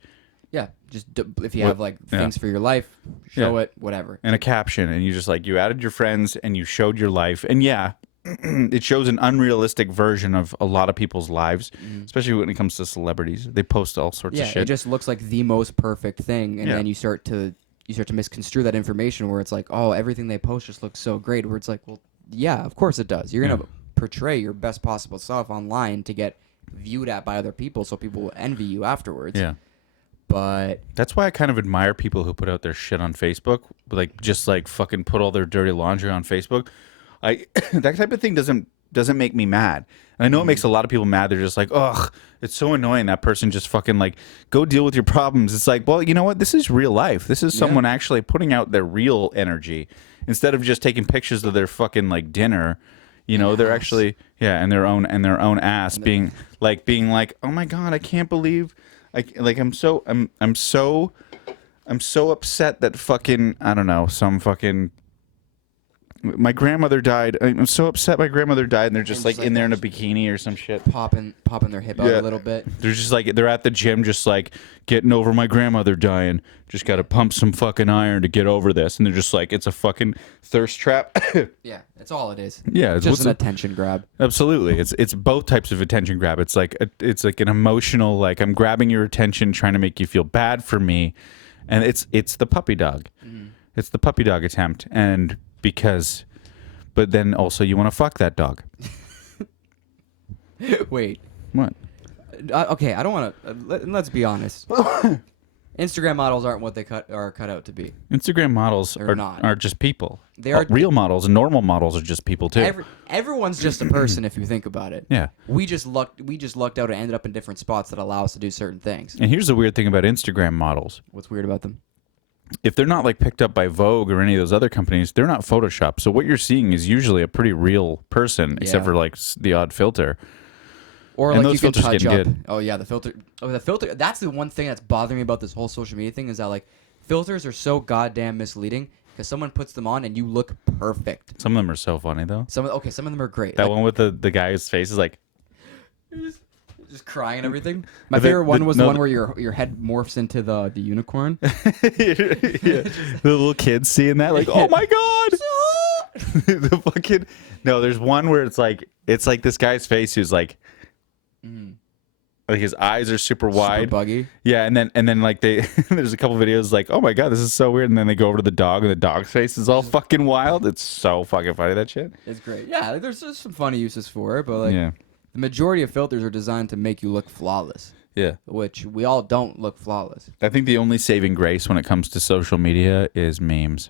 Yeah, just if you have like things for your life, show it, whatever. And a caption, and you just like, you added your friends and you showed your life. And it shows an unrealistic version of a lot of people's lives, especially when it comes to celebrities. They post all sorts of shit. Yeah, it just looks like the most perfect thing, and then you start to misconstrue that information where it's like, oh, everything they post just looks so great, where it's like, well, yeah, of course it does. You're going to portray your best possible self online to get viewed at by other people, so people will envy you afterwards. Yeah. But that's why I kind of admire people who put out their shit on Facebook, like just like fucking put all their dirty laundry on Facebook. That type of thing doesn't doesn't make me mad. And I know it makes a lot of people mad. They're just like, ugh, it's so annoying that person just fucking like go deal with your problems. It's like, well, you know what? This is real life. This is someone actually putting out their real energy instead of just taking pictures of their fucking like dinner. You know, they're actually and their own ass being like, oh my God, I can't believe I'm so upset that fucking, I don't know, some fucking, my grandmother died. I'm so upset my grandmother died, and they're just like in there in a bikini or some shit. Popping their hip out a little bit. They're just like, they're at the gym just like getting over my grandmother dying. Just got to pump some fucking iron to get over this. And they're just like, it's a fucking thirst trap. Yeah, that's all it is. Yeah. It's just an attention grab. Absolutely. It's both types of attention grab. It's like an emotional, like I'm grabbing your attention, trying to make you feel bad for me. And it's the puppy dog. It's the puppy dog attempt. And but then also you want to fuck that dog. Wait. What? Okay, I don't want to. Let's be honest. Instagram models aren't what they are cut out to be. Instagram models are just people. They are real models, and normal models are just people too. Everyone's just a person if you think about it. Yeah. We just lucked out and ended up in different spots that allow us to do certain things. And here's the weird thing about Instagram models. What's weird about them? If they're not like picked up by Vogue or any of those other companies, they're not Photoshopped. So what you're seeing is usually a pretty real person, except for like the odd filter. Or and like those you can filters touch getting up. good. Oh yeah, the filter. Oh, the filter. That's the one thing that's bothering me about this whole social media thing is that like filters are so goddamn misleading because someone puts them on and you look perfect. Some of them are so funny though. Some of them are great. That one with the guy's face is like just crying and everything. My favorite one was the one where your head morphs into the unicorn. The little kids seeing that like, oh my God. The fucking there's one where it's like this guy's face who's like his eyes are super wide, super buggy. Yeah, and then like there's a couple videos like, oh my God, this is so weird, and then they go over to the dog and the dog's face is all fucking wild. It's so fucking funny, that shit. It's great. Yeah, like, there's just some funny uses for it, but like the majority of filters are designed to make you look flawless. Yeah, which we all don't look flawless. I think the only saving grace when it comes to social media is memes.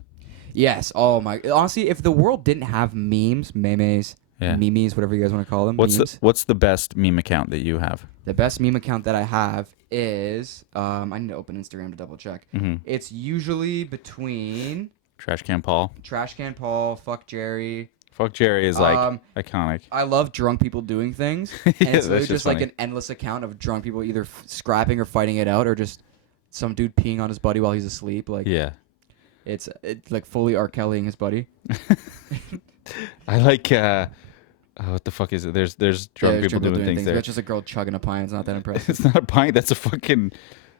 Yes. Oh my. Honestly, if the world didn't have memes, memes, whatever you guys want to call them. What's the best meme account that you have? The best meme account that I have is I need to open Instagram to double check. It's usually between Trash Can Paul, Fuck Jerry. Fuck Jerry is like iconic. I love drunk people doing things. And it's literally just like an endless account of drunk people either scrapping or fighting it out, or just some dude peeing on his buddy while he's asleep. Like It's like fully R. Kellying his buddy. I like what the fuck is it? There's drunk people doing things there. That's just a girl chugging a pint. It's not that impressive. It's not a pint.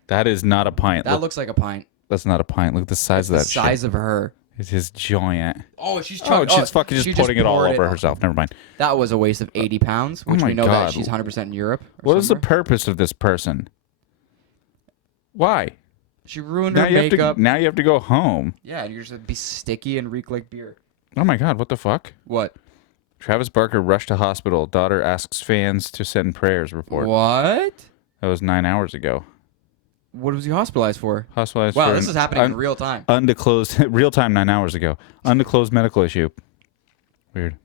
That is not a pint. That looks like a pint. That's not a pint. Look at the size of that shit. The size of her. It is giant. Oh, she's chugging. She's fucking just putting it all over herself. Never mind. That was a waste of 80 pounds, which we know that she's 100% in Europe. What is the purpose of this person? Why? She ruined her makeup. Now you have to go home. Yeah, and you're just going to be sticky and reek like beer. Oh my God, what the fuck? What? Travis Barker rushed to hospital. Daughter asks fans to send prayers report. What? That was 9 hours ago. What was he hospitalized for? Hospitalized wow, for this is happening in real time. Undisclosed, real time 9 hours ago. Undisclosed medical issue. Weird.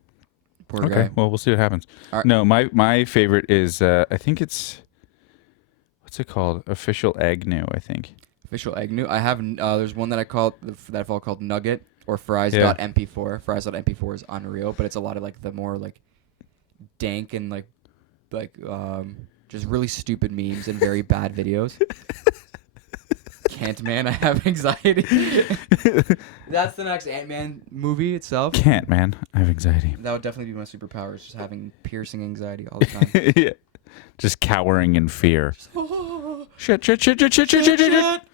Poor guy. Well, we'll see what happens. Right. No, my favorite is, I think it's, what's it called? Official Agnew, I think. Official Agnew. I have, there's one that I follow called Nugget or Fries.mp4. Fries.mp4 is unreal, but it's a lot of like the more like dank and like just really stupid memes and very bad videos. Can't Man, I have anxiety. That's the next Ant-Man movie itself. Can't Man, I have anxiety. That would definitely be my superpower, is just having piercing anxiety all the time. Yeah. Just cowering in fear. Just, oh, shit.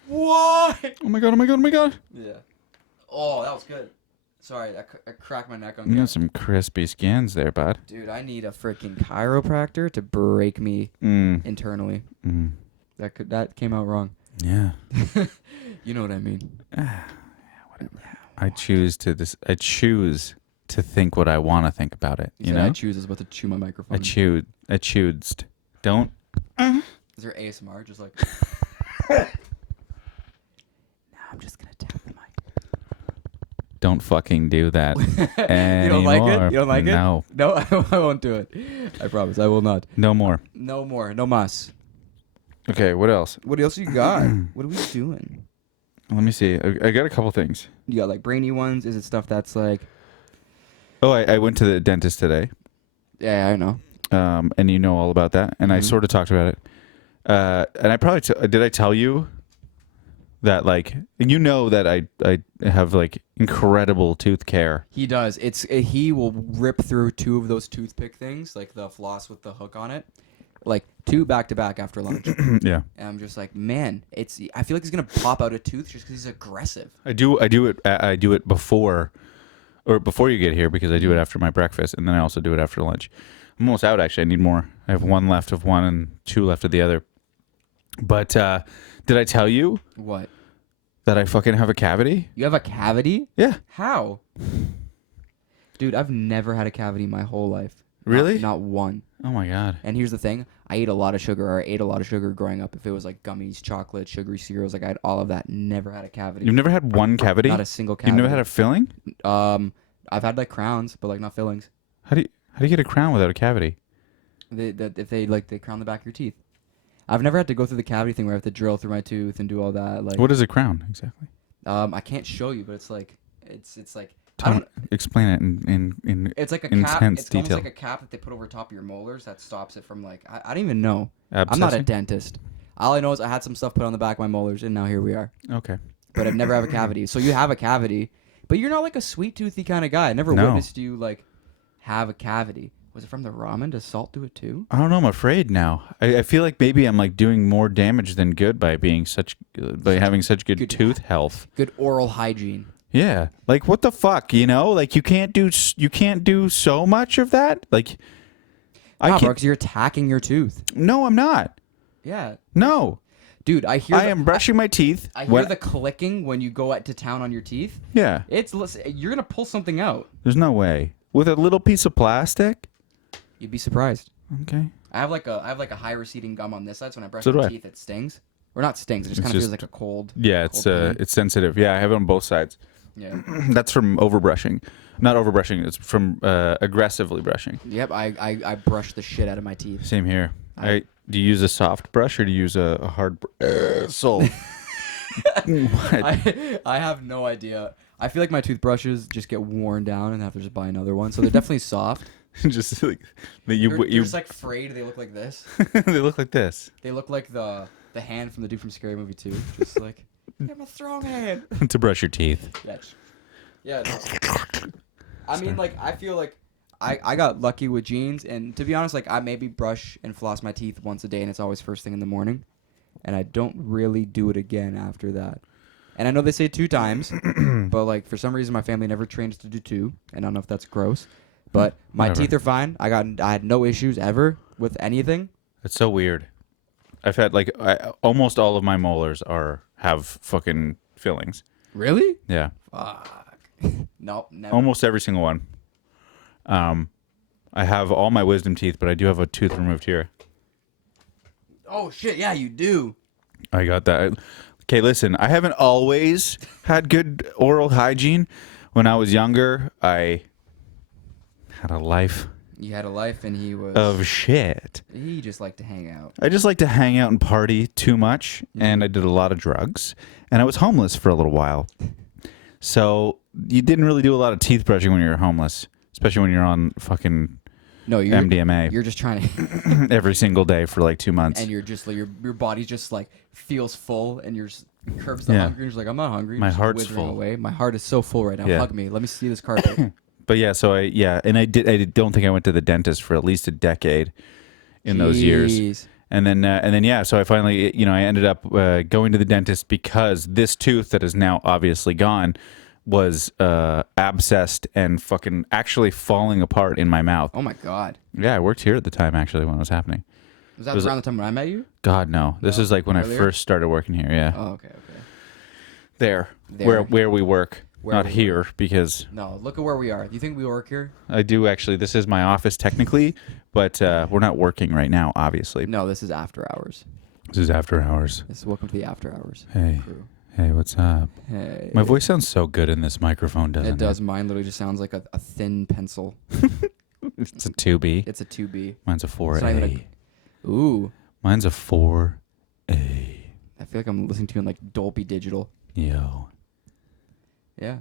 Why? Oh my god. Yeah. Oh, that was good. Sorry, I cracked my neck on You got some crispy skins there, bud. Dude, I need a freaking chiropractor to break me internally. That came out wrong. Yeah. You know what I mean. Whatever. I choose to think what I want to think about it. You know? I choose. I was about to chew my microphone. I choosed. Don't. Is there ASMR? Just like. Now I'm just gonna tap the mic. Don't fucking do that You don't like it? You don't like No. it? No, I won't do it. I promise, I will not. No more. No more. No mas. Okay, what else? What else you got? What are we doing? Let me see. I got a couple things. You got like brainy ones? Is it stuff that's like... Oh, I went to the dentist today. Yeah, I know. And you know all about that. And I sort of talked about it. And I probably... did I tell you that, like... You know that I have, like, incredible tooth care. He does. He will rip through 2 of those toothpick things, like the floss with the hook on it. Like 2 back to back after lunch. Yeah. And I'm just like, man, I feel like he's gonna pop out a tooth just because he's aggressive. I do it before you get here because I do it after my breakfast, and then I also do it after lunch. I'm almost out, actually. I need more. I have 1 left of one and 2 left of the other. But did I tell you What? that I fucking have a cavity? You have a cavity? Yeah. How? Dude, I've never had a cavity in my whole life. Really? Not one. Oh my god. And here's the thing. I ate a lot of sugar, or I ate a lot of sugar growing up. If it was like gummies, chocolate, sugary cereals, like I had all of that. Never had a cavity. You've never had one cavity? Not a single cavity. You've never had a filling? I've had like crowns, but like not fillings. How do you get a crown without a cavity? If they crown the back of your teeth. I've never had to go through the cavity thing where I have to drill through my tooth and do all that. Like, what is a crown exactly? I can't show you, but it's like I don't. Explain it in It's like a intense cap. It's detail. almost like a cap that they put over top of your molars that stops it from like I don't even know. Abscessing? I'm not a dentist. All I know is I had some stuff put on the back of my molars, and now here we are. Okay. But I've never had a cavity. So you have a cavity, but you're not like a sweet toothy kind of guy. I never No. witnessed you like have a cavity. Was it from the ramen? Does salt do it too? I don't know. I'm afraid now. I feel like maybe I'm like doing more damage than good by having such good tooth health. Good oral hygiene. Yeah. Like what the fuck, you know? Like you can't do so much of that? Like I can't. Because you're attacking your tooth. No, I'm not. Yeah. No. Dude, I am brushing my teeth. I hear the clicking when you go to town on your teeth. Yeah. You're going to pull something out. There's no way. With a little piece of plastic? You'd be surprised. Okay. I have like a high receding gum on this side, so when I brush So do my I. teeth, it stings. Or not stings, it just kind of feels like a cold. Yeah, cold it's sensitive. Yeah, I have it on both sides. Yeah. That's from overbrushing. Not overbrushing, it's from aggressively brushing. Yep, I brush the shit out of my teeth. Same here. Do you use a soft brush or do you use a hard sole? What? I have no idea. I feel like my toothbrushes just get worn down and I have to just buy another one. So they're definitely soft. Just like They're just like frayed. They look like this. They look like this. They look like the hand from the dude from Scary Movie 2. Just like, I have a strong hand. To brush your teeth. Yes. Yeah. I mean, like, I feel like I got lucky with jeans, and to be honest, like, I maybe brush and floss my teeth once a day, and it's always first thing in the morning, and I don't really do it again after that. And I know they say 2 times, but like for some reason my family never trained us to do 2, and I don't know if that's gross. But my teeth are fine. I had no issues ever with anything. It's so weird. I've had like almost all of my molars have fucking fillings. Really? Yeah. Fuck. Nope, never. Almost every single one. I have all my wisdom teeth, but I do have a tooth removed here. Oh shit! Yeah, you do. I got that. Okay, listen. I haven't always had good oral hygiene. When I was younger, I had a life. You had a life, and he was of shit. He just liked to hang out. I just like to hang out and party too much, and I did a lot of drugs, and I was homeless for a little while. So you didn't really do a lot of teeth brushing when you were homeless, especially when you're on fucking MDMA. You're just trying to every single day for like 2 months, and you're just like your body just like feels full, and you're just curbs the hunger. You're just like, I'm not hungry. My just heart's withering full. Away. My heart is so full right now. Yeah. Hug me. Let me see this carpet. But yeah, so I don't think I went to the dentist for at least a decade in those years. And then yeah, so I finally, I ended up going to the dentist because this tooth that is now obviously gone was abscessed and fucking actually falling apart in my mouth. Oh my god. Yeah, I worked here at the time actually when it was happening. Was that around the time when I met you? God, no. This is like when I first started working here, yeah. Oh, okay. There. Where we work. Not here because... No, look at where we are. Do you think we work here? I do actually. This is my office technically, but we're not working right now, obviously. No, this is after hours. This is after hours. Welcome to the after hours. Hey. Crew. Hey, what's up? Hey. My voice sounds so good in this microphone, doesn't it? It does. Mine literally just sounds like a thin pencil. It's a 2B. It's a 2B. Mine's a 4A. Ooh. Mine's a 4A. I feel like I'm listening to you in like Dolby Digital. Yo. Yeah.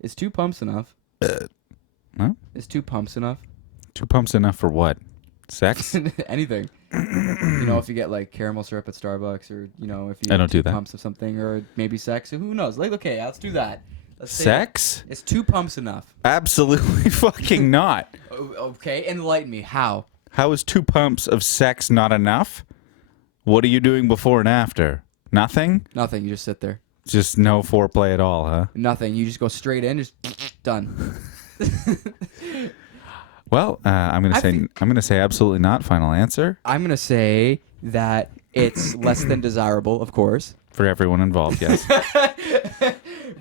Is 2 pumps enough? Huh? Is 2 pumps enough? 2 pumps enough for what? Sex? Anything. You know, if you get like caramel syrup at Starbucks, or you know, if you I don't do 2 that. pumps of something, or maybe sex. Who knows? Like, okay, let's do that. Let's say Sex? Is 2 pumps enough? Absolutely fucking not. Okay, enlighten me. How? How is 2 pumps of sex not enough? What are you doing before and after? Nothing? Nothing. You just sit there. Just no foreplay at all, huh? Nothing. You just go straight in. Just done. Well, I'm gonna say absolutely not. Final answer I'm gonna say that it's less than desirable, of course. for everyone involved. Yes.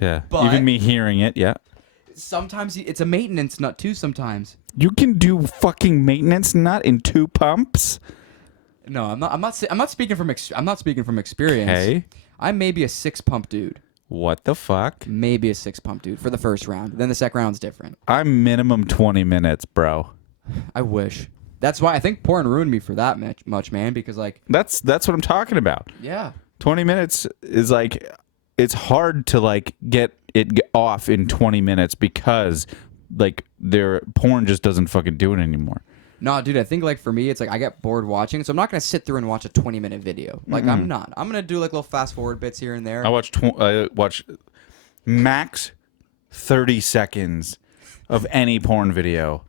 Yeah. But- Even me hearing it. Yeah. Sometimes it's a maintenance nut too. Sometimes. You can do fucking maintenance nut in 2 pumps. No, I'm not speaking from experience. Okay. I'm maybe a 6 pump dude. What the fuck? Maybe a 6 pump dude for the first round. Then the second round's different. I'm minimum 20 minutes, bro. I wish. That's why I think porn ruined me for that much, man. Because like, That's what I'm talking about. yeah, 20 minutes is like, it's hard to like get it off in 20 minutes because like their porn just doesn't fucking do it anymore. no, dude. I think like for me, it's like I get bored watching, so I'm not gonna sit through and watch a 20-minute video. Like I'm not. I'm gonna do like little fast forward bits here and there. I watch max 30 seconds of any porn video,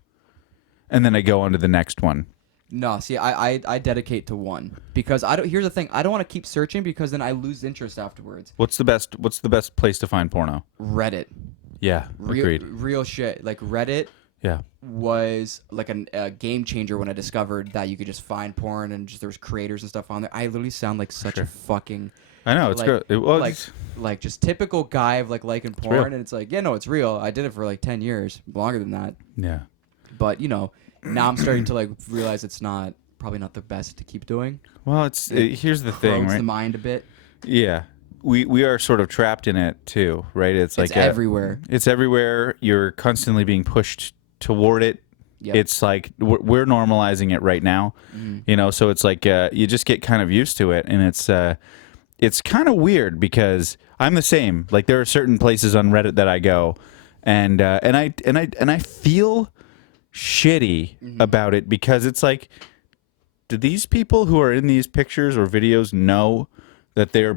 and then I go on to the next one. No, see, I dedicate to one because I don't. Here's the thing: I don't want to keep searching because then I lose interest afterwards. What's the best place to find porno? Reddit, Yeah, agreed. real shit. Like Reddit Yeah. was like a game changer when I discovered that you could just find porn and just there was creators and stuff on there. I literally sound like such a fucking I know, it's like, good. It was like just typical guy of like liking porn, real. and it's like, yeah, no, it's real. I did it for like 10 years, longer than that. yeah. But you know, now I'm starting to like realize it's probably not the best to keep doing. Well, here's the thing, Corrodes right? the mind a bit. Yeah. We are sort of trapped in it too, right? It's like everywhere. It's everywhere. You're constantly being pushed toward it. Yep. It's like we're normalizing it right now, you know. So it's like you just get kind of used to it, and it's kind of weird because I'm the same. Like there are certain places on Reddit that I go, and I feel shitty about it because it's like, do these people who are in these pictures or videos know that they're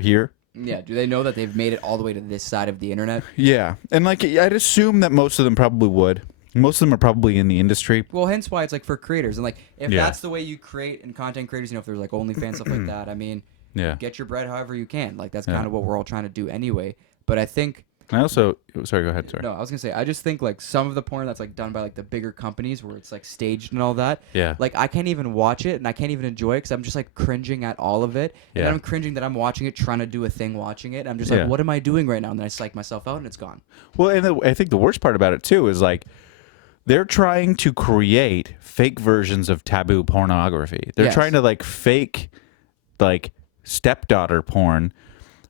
here? Yeah, do they know that they've made it all the way to this side of the internet? Yeah, and like I'd assume that most of them probably would. Most of them are probably in the industry. Well, hence why it's like for creators, and like if Yeah. that's the way you create and content creators, you know, if there's like OnlyFans stuff like that, I mean, Yeah. get your bread however you can. Like that's Yeah. kind of what we're all trying to do anyway. But I think I also sorry, go ahead. Sorry. no, I was gonna say I just think like some of the porn that's like done by like the bigger companies where it's like staged and all that. Yeah. Like I can't even watch it and I can't even enjoy it because I'm just like cringing at all of it. And Yeah. then I'm cringing that I'm watching it, trying to do a thing watching it. And I'm just Yeah. like, what am I doing right now? And then I psych myself out and it's gone. Well, and I think the worst part about it too is like they're trying to create fake versions of taboo pornography. They're Yes. trying to like fake like stepdaughter porn,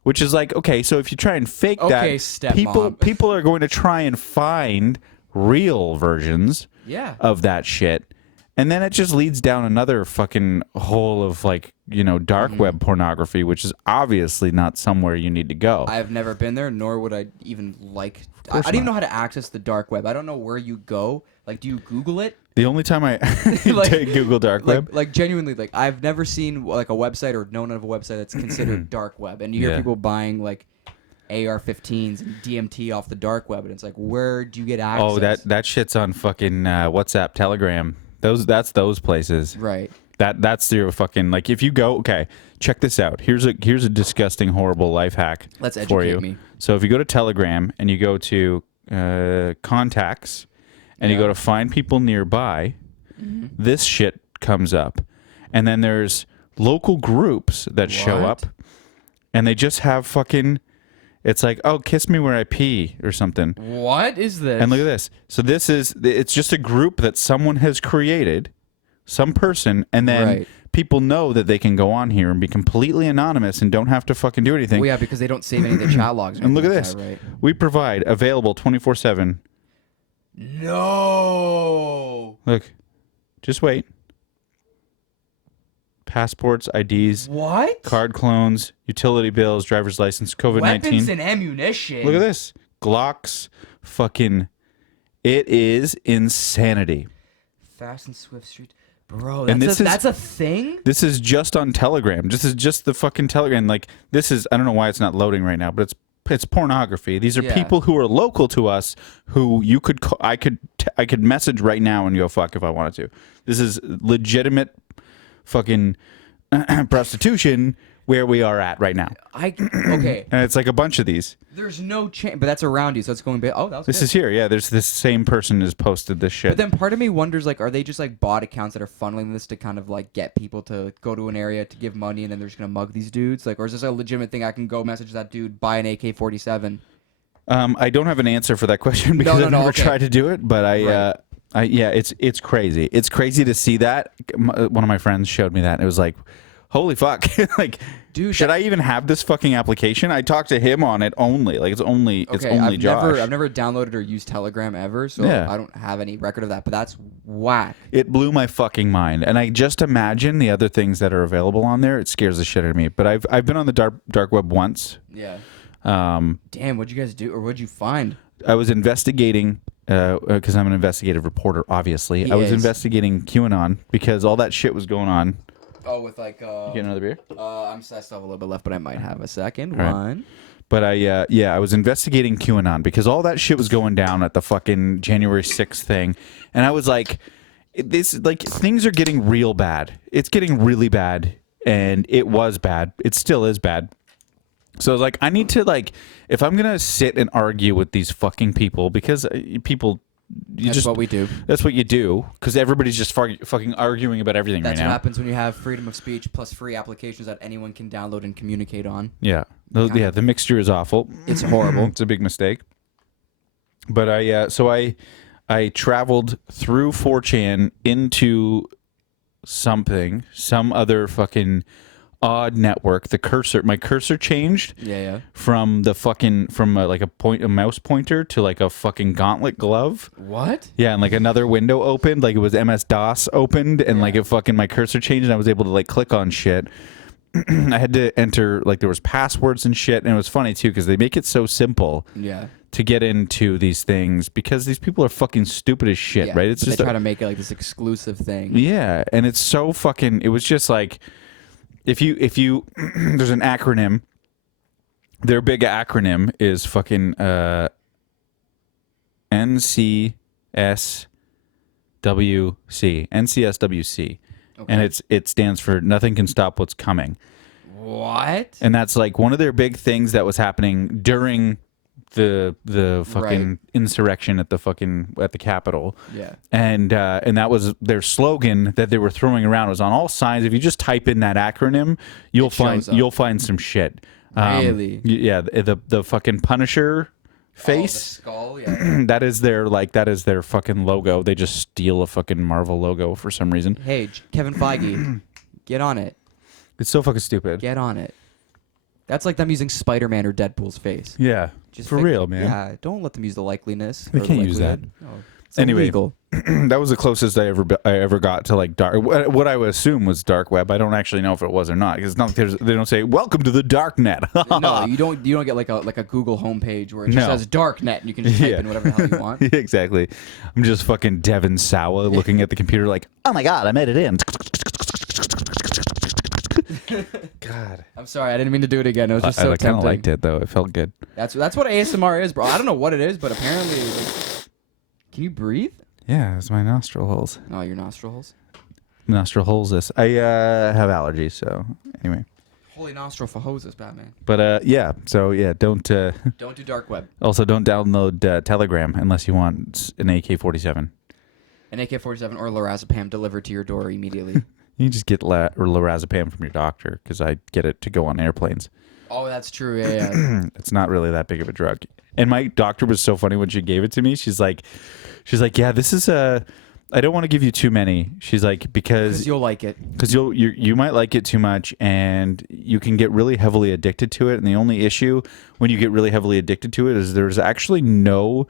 which is like, okay, so if you try and fake Okay, that, stepmom. people are going to try and find real versions Yeah. of that shit. And then it just leads down another fucking hole of like, you know, dark web pornography, which is obviously not somewhere you need to go. I've never been there, nor would I even like. I course don't even not. know how to access the dark web. I don't know where you go. Like, do you Google it? The only time I Like- Google dark web. Like genuinely, like I've never seen like a website or known of a website that's considered dark web, and you hear Yeah. people buying like AR-15s and DMT off the dark web, and it's like, where do you get access? Oh, that shit's on fucking WhatsApp, Telegram. That's those places. right. That's your fucking like if you go, okay, check this out. Here's a disgusting, horrible life hack Let's for educate you. me. So if you go to Telegram and you go to contacts and you Yeah. go to find people nearby, this shit comes up. And then there's local groups that show What? up and they just have fucking it's like, oh, kiss me where I pee or something. What is this? And look at this. So it's just a group that someone has created, some person, and then Right. people know that they can go on here and be completely anonymous and don't have to fucking do anything. Well, yeah, because they don't save any of the chat logs. And look at like this. that, right? We provide available 24/7. No. Look, just wait. Passports, IDs, What? card clones, utility bills, driver's license, COVID-19. Weapons and ammunition. Look at this. Glocks. Fucking. It is insanity. Fast and Swift Street. Bro, And that's a thing? This is just on Telegram. This is just the fucking Telegram. Like, this is, I don't know why it's not loading right now, but it's pornography. These are people who are local to us who you could I could message right now and go fuck if I wanted to. This is legitimate fucking prostitution where we are at right now. Okay. And it's like a bunch of these. There's no chance, but that's around you, so it's going big. Oh, that was This good. is here. Yeah, there's this same person has posted this shit. But then part of me wonders, like, are they just like bot accounts that are funneling this to kind of like get people to go to an area to give money, and then they're just gonna mug these dudes? Like, or is this a legitimate thing? I can go message that dude, buy an AK-47. I don't have an answer for that question because I've never tried to do it, but yeah, it's crazy. It's crazy to see that. One of my friends showed me that, and it was like, holy fuck. Like, dude, should I even have this fucking application? I talked to him on it only. Like, it's only Josh. I've never downloaded or used Telegram ever, so I don't have any record of that, but that's whack. It blew my fucking mind. And I just imagine the other things that are available on there. It scares the shit out of me. But I've been on the dark web once. Yeah. Damn, what'd you guys do, or what'd you find? I was investigating, because I'm an investigative reporter, obviously. I was investigating QAnon because all that shit was going on. Oh, with like You get another beer? I still have a little bit left, but I might have a second All one. Right. But I was investigating QAnon because all that shit was going down at the fucking January 6th thing, and I was like, things are getting real bad. It's getting really bad, and it was bad. It still is bad. So I was like, I need to, like, if I'm gonna sit and argue with these fucking people, because people. That's what we do. That's what you do, because everybody's just fucking arguing about everything right now. That's what happens when you have freedom of speech plus free applications that anyone can download and communicate on. Yeah. The mixture is awful. It's horrible. It's a big mistake. But I traveled through 4chan into some other fucking odd network. My cursor changed. Yeah. From a mouse pointer to like a fucking gauntlet glove. What? Yeah, and like another window opened, like it was MS-DOS opened, and like it fucking my cursor changed, and I was able to like click on shit. I had to enter, like, there was passwords and shit, and it was funny too because they make it so simple. Yeah. To get into these things because these people are fucking stupid as shit, right? It's just they try to make it like this exclusive thing. Yeah, and it's so fucking. It was just like. If you there's an acronym. Their big acronym is fucking NCSWC. NCSWC. Okay. And it stands for Nothing Can Stop What's Coming. What? And that's like one of their big things that was happening during the fucking insurrection at the Capitol. Yeah. And that was their slogan that they were throwing around. It was on all signs. If you just type in that acronym, you'll find some shit. Really? Yeah, the fucking Punisher face. The skull, yeah. that is their fucking logo. They just steal a fucking Marvel logo for some reason. Hey, Kevin Feige, get on it. It's so fucking stupid. Get on it. That's like them using Spider-Man or Deadpool's face. Yeah. Just for real, man. Yeah, don't let them use the likeliness. They can't use that. No, it's anyway, illegal. That was the closest I ever got to like dark. What I would assume was dark web. I don't actually know if it was or not because they don't say welcome to the dark net. No, you don't get like a Google homepage where it just says dark net and you can just type in whatever the hell you want. Yeah, exactly. I'm just fucking Devin Sawa looking at the computer like, oh my god, I made it in. God. I'm sorry, I didn't mean to do it again. It was just so tempting. I kind of liked it though. It felt good. That's what ASMR is, bro. I don't know what it is, but apparently, can you breathe? Yeah, it's my nostril holes. Oh, your nostril holes. Nostril holes. This. I have allergies, so anyway. Holy nostril for hoses, Batman. But yeah. So yeah, don't do dark web. Also, don't download Telegram unless you want an AK-47. An AK-47 or lorazepam delivered to your door immediately. You just get lorazepam from your doctor because I get it to go on airplanes. Oh, that's true. Yeah. It's not really that big of a drug. And my doctor was so funny when she gave it to me. She's like, yeah, this is I don't want to give you too many. She's like, because you'll like it. Because you might like it too much, and you can get really heavily addicted to it. And the only issue when you get really heavily addicted to it is there's actually no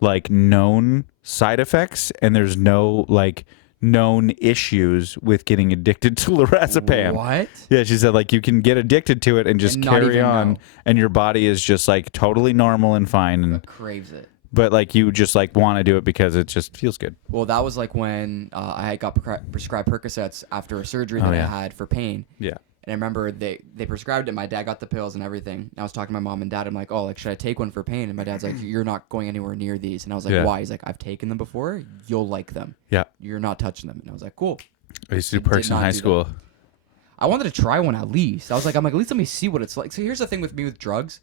like known side effects, and there's no like known issues with getting addicted to lorazepam. What? Yeah, she said like you can get addicted to it and just And carry on, and your body is just like totally normal and fine, and craves it. but like you just like want to do it because it just feels good. Well, that was like when I got prescribed Percocets after a surgery that I had for pain. Yeah. And I remember they prescribed it. My dad got the pills and everything. And I was talking to my mom and dad. I'm like, oh, like, should I take one for pain? And my dad's like, you're not going anywhere near these. And I was like, why? He's like, I've taken them before. You'll like them. Yeah. You're not touching them. And I was like, cool. I used to do perks in high school. I wanted to try one at least. I was like, at least let me see what it's like. So here's the thing with me with drugs.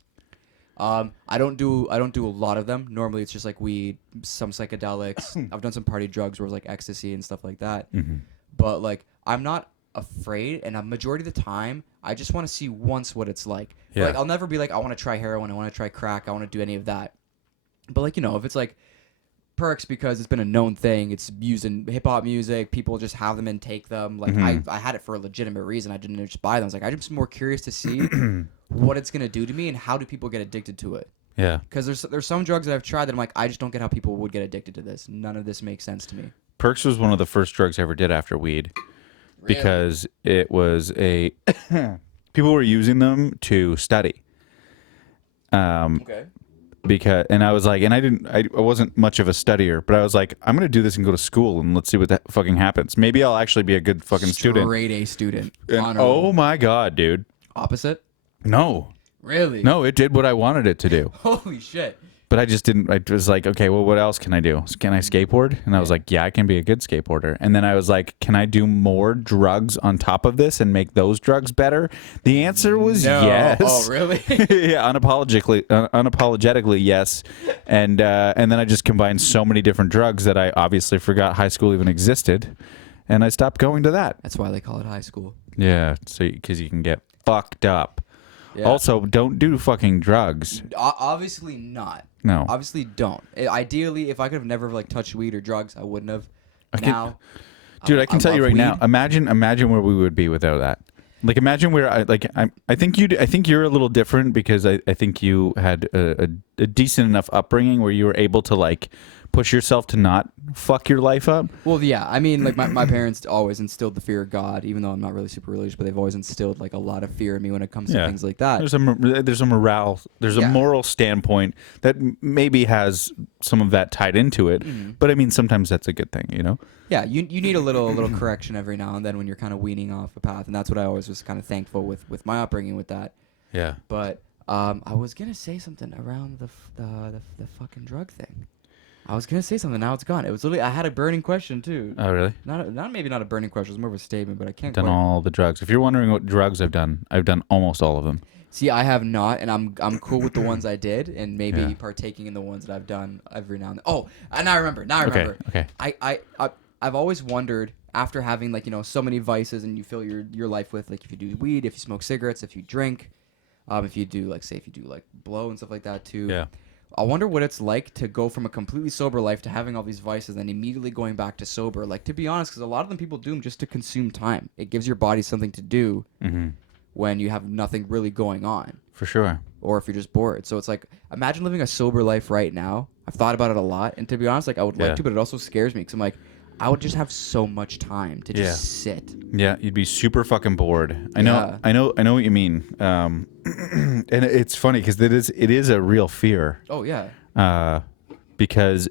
I don't do a lot of them. Normally it's just like weed, some psychedelics. I've done some party drugs where it's like ecstasy and stuff like that. But like I'm not afraid, and a majority of the time I just want to see once what it's like. Like I'll never be like I want to try heroin, I want to try crack, I want to do any of that. But like, you know, if it's like perks because it's been a known thing, it's used in hip hop music, people just have them and take them. Like I had it for a legitimate reason. I didn't just buy them. I was like, I'm just more curious to see what it's gonna do to me and how do people get addicted to it. Yeah. Because there's some drugs that I've tried that I'm like, I just don't get how people would get addicted to this. None of this makes sense to me. Perks was one of the first drugs I ever did after weed. Really? Because it was a people were using them to study. Okay. Because and I was like, and I wasn't much of a studier, but I was like, I'm gonna do this and go to school and let's see what that fucking happens. Maybe I'll actually be a good fucking student. Straight A student. And, oh my god, dude. Opposite? No. Really? No, it did what I wanted it to do. Holy shit. But I just didn't. I was like, okay, well, what else can I do? Can I skateboard? And I was like, yeah, I can be a good skateboarder. And then I was like, can I do more drugs on top of this and make those drugs better? The answer was yes. Oh, really? Yeah, unapologetically yes. And then I just combined so many different drugs that I obviously forgot high school even existed, and I stopped going to that. That's why they call it high school. Yeah, so because you can get fucked up. Yeah. Also, don't do fucking drugs. Obviously not. No. Obviously don't. Ideally, if I could have never like touched weed or drugs, I wouldn't have. Now, dude, I can tell you right now. Imagine where we would be without that. Like, imagine where I think you're a little different because I think you had a decent enough upbringing where you were able to like push yourself to not fuck your life up. Well, yeah. I mean, like my parents always instilled the fear of God, even though I'm not really super religious, but they've always instilled like a lot of fear in me when it comes to things like that. There's a moral standpoint that maybe has some of that tied into it, but I mean, sometimes that's a good thing, you know? Yeah, you need a little correction every now and then when you're kind of weaning off a path, and that's what I always was kind of thankful with my upbringing with that. Yeah. But I was gonna say something around the fucking drug thing. I was gonna say something. Now it's gone. It was literally. I had a burning question too. Oh really? Maybe not a burning question. It was more of a statement, but I can't. Done all the drugs. If you're wondering what drugs I've done almost all of them. See, I have not, and I'm cool with the ones I did, and maybe partaking in the ones that I've done every now and then. Oh, and I remember. Okay. I've always wondered after having like so many vices, and you fill your life with like if you do weed, if you smoke cigarettes, if you drink, if you do like blow and stuff like that too. Yeah. I wonder what it's like to go from a completely sober life to having all these vices and then immediately going back to sober. Like, to be honest, because a lot of them people do them just to consume time. It gives your body something to do when you have nothing really going on. For sure. Or if you're just bored. So it's like, imagine living a sober life right now. I've thought about it a lot. And to be honest, like I would like to, but it also scares me because I'm like, I would just have so much time to just sit. Yeah, you'd be super fucking bored. I know what you mean. And it's funny because it is a real fear. Oh yeah. Because,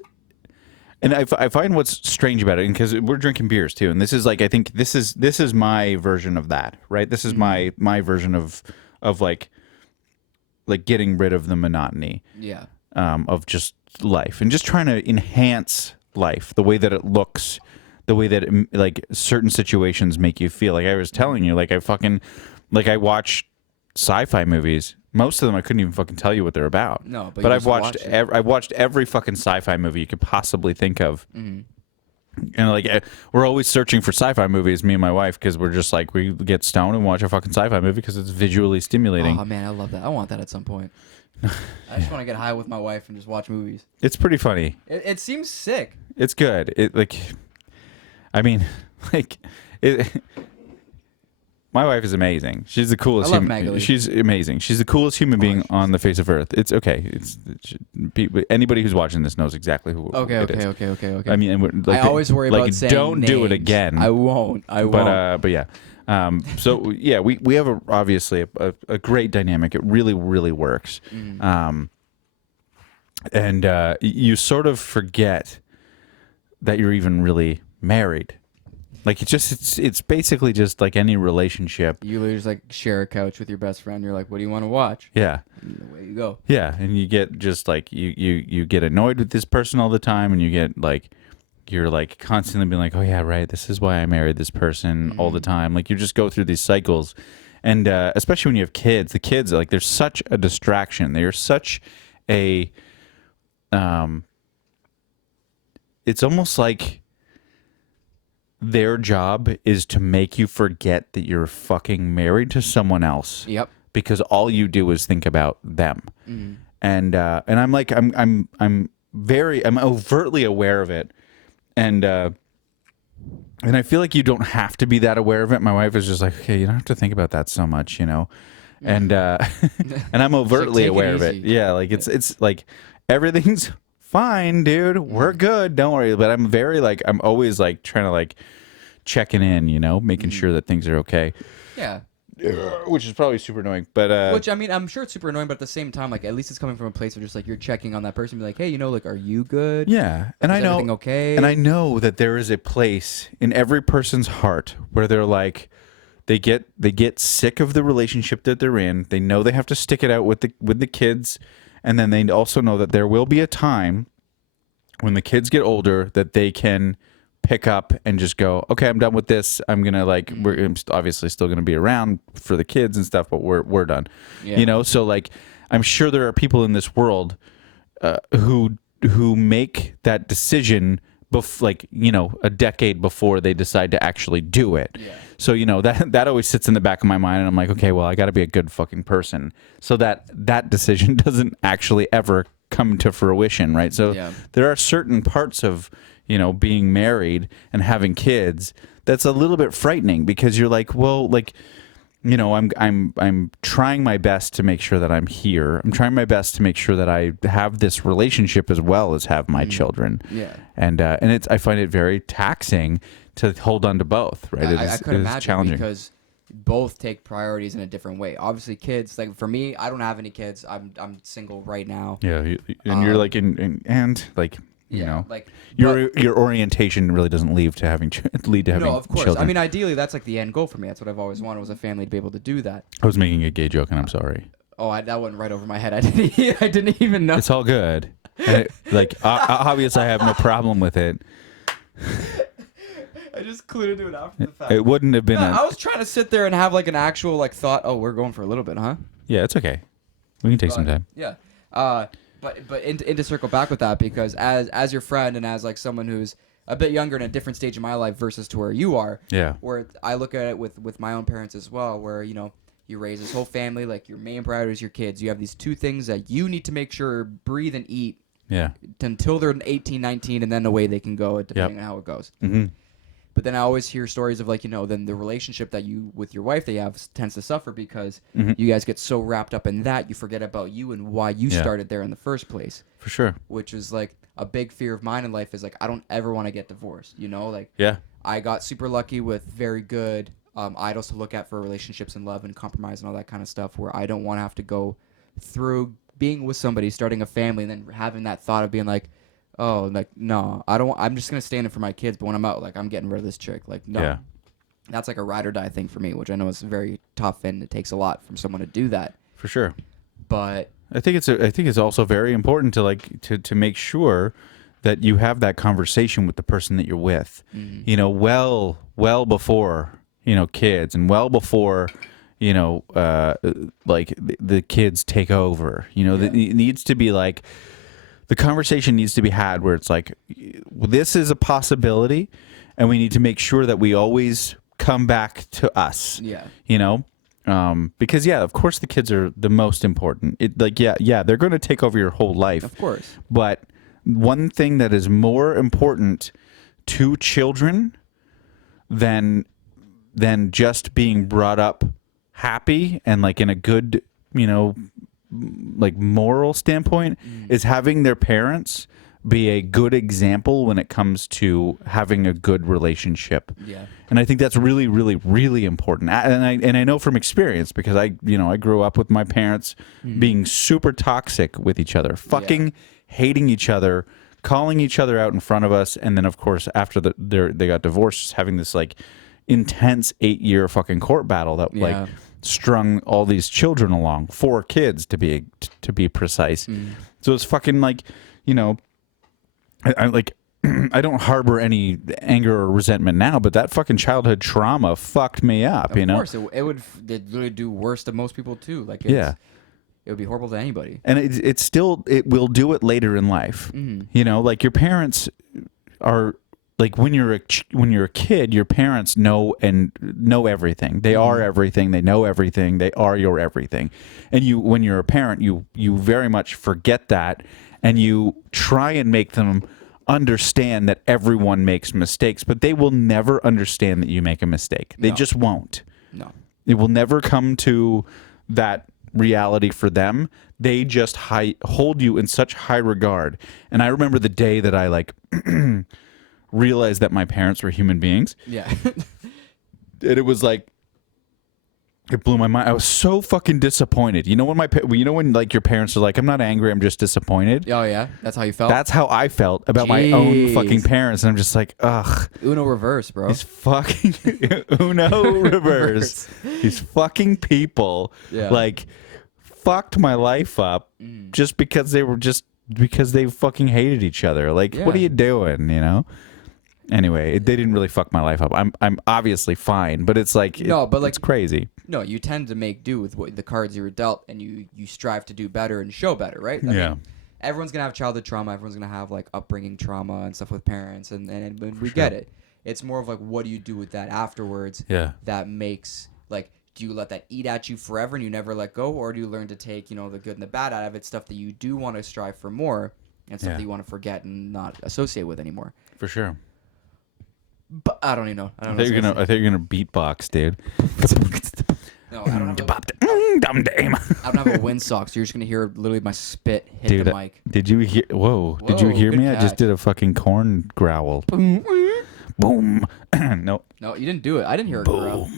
and I find what's strange about it, because we're drinking beers too, and this is like I think this is my version of that, right? This is my version of like getting rid of the monotony. Yeah. Of just life and just trying to enhance life, the way that it looks, the way that like certain situations make you feel. Like I was telling you, like I watch sci-fi movies. Most of them I couldn't even fucking tell you what they're about. No, but I've watched every fucking sci-fi movie you could possibly think of. And like we're always searching for sci-fi movies, me and my wife, because we're just like we get stoned and watch a fucking sci-fi movie because it's visually stimulating. Oh man, I love that. I want that at some point. I just want to get high with my wife and just watch movies. It's pretty funny. It seems sick. It's good. I mean, like, it, my wife is amazing. She's the coolest. I love Magali. She's amazing. She's the coolest human being on the face of earth. It's okay. Anybody who's watching this knows exactly who. it is. Okay. I mean, and I always worry about saying don't do it names. again. I won't. But yeah. So yeah, we have obviously a great dynamic. It really works. And you sort of forget that you're even really married. Like it's basically just like any relationship. You literally just like share a couch with your best friend. You're like, what do you want to watch? Yeah. And away you go. Yeah, and you get just like you get annoyed with this person all the time, and you get like you're like constantly being like, oh yeah, right, this is why I married this person all the time. Like you just go through these cycles, and especially when you have kids, the kids like they're such a distraction. They're such a it's almost like their job is to make you forget that you're fucking married to someone else. Yep. Because all you do is think about them. And I'm like I'm overtly aware of it. And I feel like you don't have to be that aware of it. My wife is just like, okay, you don't have to think about that so much, you know. And and I'm overtly aware of it. Yeah, like it's like everything's fine, dude. We're good. Don't worry. But I'm very like I'm always like trying to like checking in, you know, making sure that things are okay. Yeah. Which is probably super annoying, but which I mean, I'm sure it's super annoying, but at the same time, like at least it's coming from a place where just like you're checking on that person, be like, hey, you know, like, are you good? Yeah, and I know, everything okay? And I know that there is a place in every person's heart where they're like, they get sick of the relationship that they're in. They know they have to stick it out with the kids, and then they also know that there will be a time when the kids get older that they can pick up and just go, okay, I'm done with this. I'm gonna like, I'm obviously still gonna be around for the kids and stuff, but we're done. Yeah. You know, so like, I'm sure there are people in this world who make that decision, like, you know, a decade before they decide to actually do it. Yeah. So you know that always sits in the back of my mind, and I'm like, okay, well, I got to be a good fucking person, so that decision doesn't actually ever come to fruition, right? So there are certain parts of, you know, being married and having kids that's a little bit frightening, because you're like, well, like, you know, I'm trying my best to make sure that I'm here. I'm trying my best to make sure that I have this relationship as well as have my children. Yeah. And I find it very taxing to hold on to both, right? I could imagine, challenging, because both take priorities in a different way. Obviously, kids, like for me, I don't have any kids. I'm single right now. Yeah, and you're like and like, you know, like your orientation really doesn't lead to having children. No, of course. Children. I mean, ideally, that's like the end goal for me. That's what I've always wanted, was a family to be able to do that. I was making a gay joke, and I'm sorry. Oh, that went right over my head. I didn't even know. It's all good. Like obviously, I have no problem with it. I just clued into it after the fact. It wouldn't have been. I was trying to sit there and have like an actual like thought. Oh, we're going for a little bit, huh? Yeah, it's okay. We can take some time. Yeah. But to circle back with that, because as your friend and as like someone who's a bit younger in a different stage of my life versus to where you are. Yeah. Where I look at it with my own parents as well, where, you know, you raise this whole family, like your main priority is your kids. You have these two things that you need to make sure breathe and eat. Yeah. Until they're 18, 19, and then away they can go, depending on how it goes. Mm-hmm. But then I always hear stories of, like, you know, then the relationship that you with your wife that you have tends to suffer because you guys get so wrapped up in that you forget about you and why you started there in the first place. For sure. Which is like a big fear of mine in life, is like I don't ever want to get divorced. You know, like I got super lucky with very good idols to look at for relationships and love and compromise and all that kind of stuff, where I don't want to have to go through being with somebody, starting a family, and then having that thought of being like, oh, like, no, I don't. I'm just gonna stand in for my kids, but when I'm out, like, I'm getting rid of this chick. Like, no, that's like a ride or die thing for me, which I know is very tough, and it takes a lot from someone to do that. For sure. But I think it's also very important to like to make sure that you have that conversation with the person that you're with. You know, well before, you know, kids, and well before, you know, like the kids take over. You know, it needs to be like. The conversation needs to be had where it's like, this is a possibility, and we need to make sure that we always come back to us. Yeah. You know? Because, of course the kids are the most important. They're going to take over your whole life. Of course. But one thing that is more important to children than just being brought up happy and like in a good, like moral standpoint, is having their parents be a good example when it comes to having a good relationship. Yeah. And I think that's really, really, really important. And I know from experience, because I grew up with my parents being super toxic with each other, fucking hating each other, calling each other out in front of us, and then of course after they got divorced, just having this like intense 8-year fucking court battle that like strung all these children along, 4 kids to be precise. So it's fucking like, I like I don't harbor any anger or resentment now, but that fucking childhood trauma fucked me up. Of course, it would really do worse to most people too. Like it would be horrible to anybody. And it will do it later in life. Like your parents are like when you're a kid, your parents know everything. They are everything. They know everything. They are your everything. And when you're a parent, you very much forget that, and you try and make them understand that everyone makes mistakes, but they will never understand that you make a mistake. They just won't. No. It will never come to that reality for them. They just hold you in such high regard. And I remember the day that I like realized that my parents were human beings. Yeah. And it was like, it blew my mind. I was so fucking disappointed. When like your parents are like, I'm not angry, I'm just disappointed. Oh yeah, that's how you felt. That's how I felt about my own fucking parents, and I'm just like, ugh. Uno reverse, bro. These fucking Uno reverse. These fucking people, like, fucked my life up just because they fucking hated each other. Like, what are you doing? Anyway, they didn't really fuck my life up. I'm obviously fine, but it's like it's crazy. No, you tend to make do with the cards you were dealt, and you strive to do better and show better, right? I mean, everyone's gonna have childhood trauma. Everyone's gonna have like upbringing trauma and stuff with parents, and we get it. It's more of like, what do you do with that afterwards? Yeah. That makes like, do you let that eat at you forever and you never let go, or do you learn to take the good and the bad out of it, stuff that you do want to strive for more, and stuff that you want to forget and not associate with anymore? For sure. But I don't even know. I thought you're gonna beatbox, dude. No, I don't have a windsock, so you're just gonna hear literally my spit hit the mic. Did you hear? Whoa! Did you hear me? Catch. I just did a fucking corn growl. Boom. No. No, you didn't do it. I didn't hear a growl.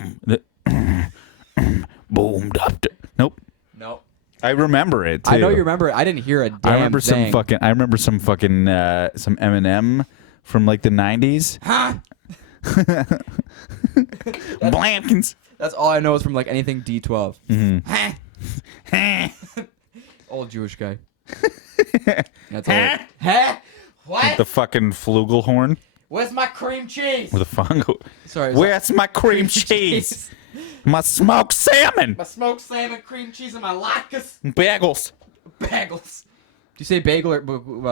Boom. Nope. Nope. I remember it too. I know you remember it. I didn't hear a damn I remember thing. some Eminem from like the 90s. Huh? Blankins. That's all I know is from like anything D12. Mm-hmm. Old Jewish guy. That's all. Huh? What? The fucking flugelhorn. Where's my cream cheese? With a fungo. Sorry. Where's my cream cheese? My smoked salmon. My smoked salmon, cream cheese, and my latkes. Bagels. Bagels. Do you say bagel or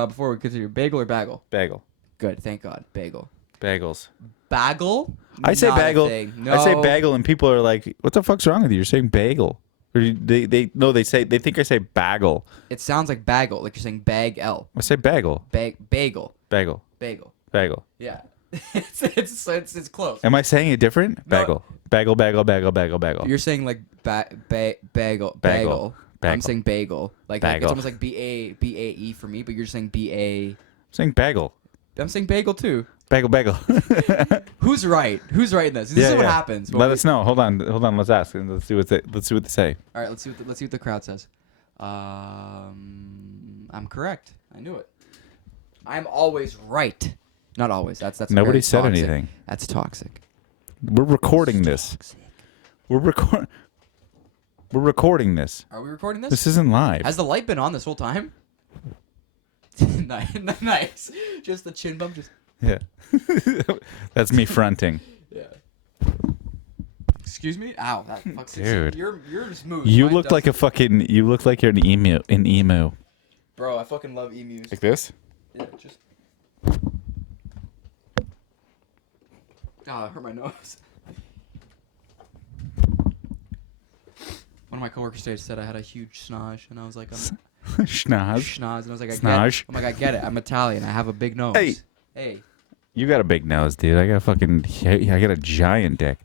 before we continue? Bagel or bagel? Bagel. Good. Thank God. Bagel. Bagels. Bagel? I say Not a bagel. thing. No. I say bagel, and people are like, "What the fuck's wrong with you? You're saying bagel." Or they think I say bagel. It sounds like bagel, like you're saying bag L. I say bagel. Bagel. Bagel. Bagel. Bagel. Yeah. it's close. Am I saying it different? No. Bagel. You're saying like bagel. I'm saying bagel. Like bagel. It's almost like BAE for me, but you're saying BA. I'm saying bagel. I'm saying bagel too. Bagel. Who's right? Who's right in this? This is what happens. Let us know. Hold on. Let's ask and let's see what they say. All right. Let's see what the crowd says. I'm correct. I knew it. I'm always right. Not always. That's Nobody very said toxic. anything. That's toxic. We're recording this. We're recording this. Are we recording this? This isn't live. Has the light been on this whole time? Nice. Just the chin bump. Yeah. That's me fronting. Yeah. Excuse me? Ow. That fucks. Dude. You're smooth. You Mine look like a fucking. You look like you're an emu. Bro, I fucking love emus. Like this? Yeah, just. Oh, it hurt my nose. One of my coworkers today said I had a huge snosh, and I was like, Schnoz. and I was like, I Snosh. get it. I'm like, I get it. I'm Italian. I have a big nose. Hey. Hey. You got a big nose, dude. I got a giant dick.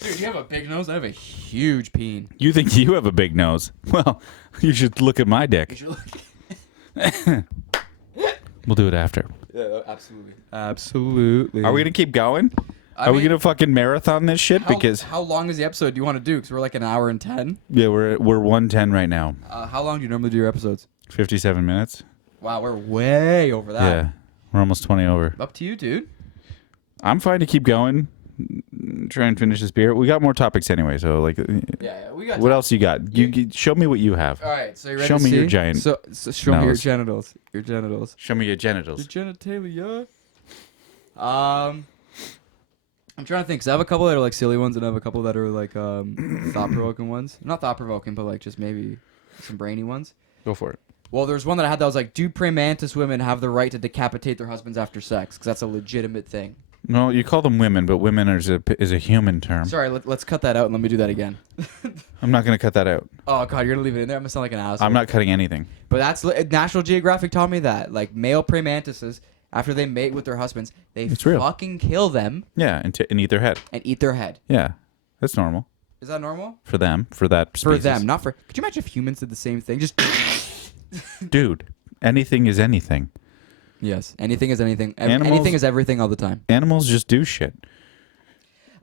Dude, you have a big nose. I have a huge peen. You think you have a big nose? Well, you should look at my dick. We'll do it after. Yeah, absolutely. Absolutely. Are we gonna keep going? Are we gonna fucking marathon this shit? How long is the episode do you want to do? Because we're like an hour and 10. Yeah, we're 110 right now. How long do you normally do your episodes? 57 minutes. Wow, we're way over that. Yeah, we're almost 20 over. Up to you, dude. I'm fine to keep going. Try and finish this beer. We got more topics anyway, so like. Yeah, we got. What else you got? You show me what you have. All right, so you ready show to me see? your giant. So show me your genitals. Your genitals. Show me your genitals. Your genitalia. I'm trying to think. Cause I have a couple that are like silly ones, and I have a couple that are like thought-provoking ones. Not thought-provoking, but like just maybe some brainy ones. Go for it. Well, there's one that I had that was like, do praying mantis women have the right to decapitate their husbands after sex? Because that's a legitimate thing. No, you call them women, but women is a human term. Sorry, let's cut that out and let me do that again. I'm not going to cut that out. Oh, God, you're going to leave it in there? I'm going to sound like an asshole. I'm not cutting anything. But that's National Geographic taught me that. Like, male praying mantises, after they mate with their husbands, they fucking kill them. Yeah, and eat their head. And eat their head. Yeah, that's normal. Is that normal? For them, for that species. For them, not for... Could you imagine if humans did the same thing? Just... Dude, anything is anything. Yes, anything is anything. Anything is everything all the time. Animals just do shit.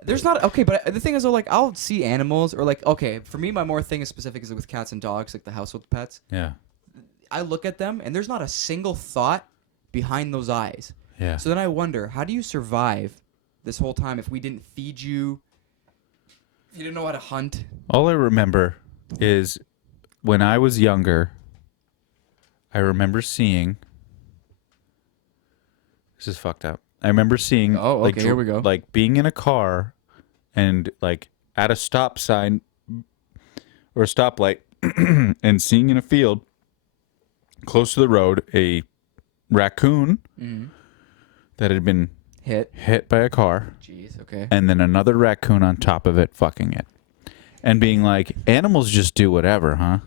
There's not okay, but the thing is, though, like I'll see animals or like okay, for me, my more thing is specific is with cats and dogs, like the household pets. Yeah. I look at them and there's not a single thought behind those eyes. Yeah. So then I wonder, how do you survive this whole time if we didn't feed you? If you didn't know how to hunt. All I remember is when I was younger. I remember seeing. This is fucked up. I remember seeing. Oh, okay. Here we go. Like being in a car, and like at a stop sign or a stoplight, and seeing in a field close to the road a raccoon that had been hit by a car. Jeez. Okay. And then another raccoon on top of it, fucking it, and being like, animals just do whatever, huh?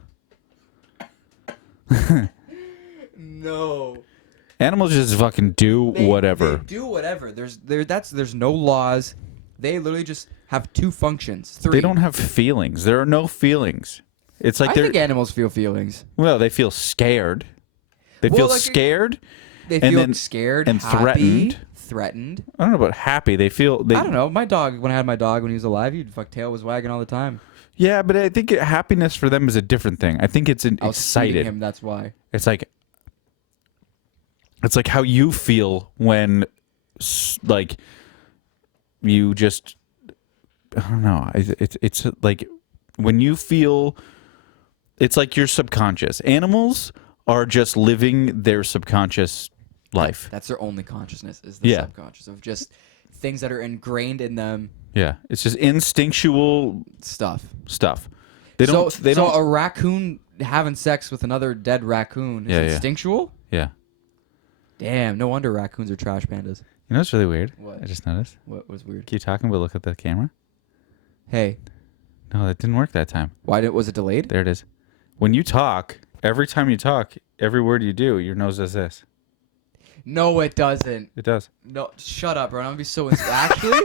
No. Animals just fucking do whatever. They do whatever. There's no laws. They literally just have two functions. Three. They don't have feelings. There are no feelings. It's like I think animals feel feelings. Well, they feel scared. They feel like scared. They feel scared and happy, threatened. Threatened. I don't know about happy. I don't know. My dog, when I had my dog when he was alive, he'd tail was wagging all the time. Yeah, but I think happiness for them is a different thing. I think it's I was excited. feeding him, that's why. It's like how you feel when, like, you just, I don't know. It's like when you feel, it's like your subconscious. Animals are just living their subconscious life. That's their only consciousness is the subconscious of just things that are ingrained in them. Yeah, it's just instinctual stuff. They don't. So a raccoon having sex with another dead raccoon is instinctual? Yeah. Damn, no wonder raccoons are trash pandas. You know what's really weird? What? I just noticed. What was weird? Keep talking, but look at the camera. Hey. No, that didn't work that time. Was it delayed? There it is. When you talk, every time you talk, every word you do, your nose does this. No, it doesn't. It does. No, shut up, bro. I'm gonna be so actually.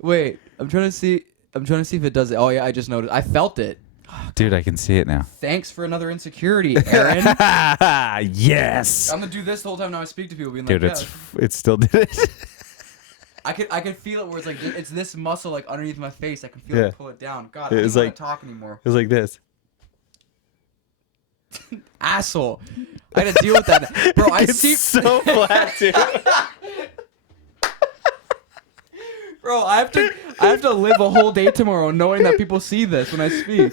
Wait, I'm trying to see if it does it. Oh yeah, I just noticed. I felt it. Dude, I can see it now. Thanks for another insecurity, Aaron. Yes. I'm gonna do this the whole time now I speak to people, being dude, like, it still did it. I could feel it where it's like it's this muscle like underneath my face. I can feel it pull it down. God, I don't want to talk anymore. It was like this. Asshole. I had to deal with that, bro. I see so flat, dude. Bro, I have to live a whole day tomorrow knowing that people see this when I speak.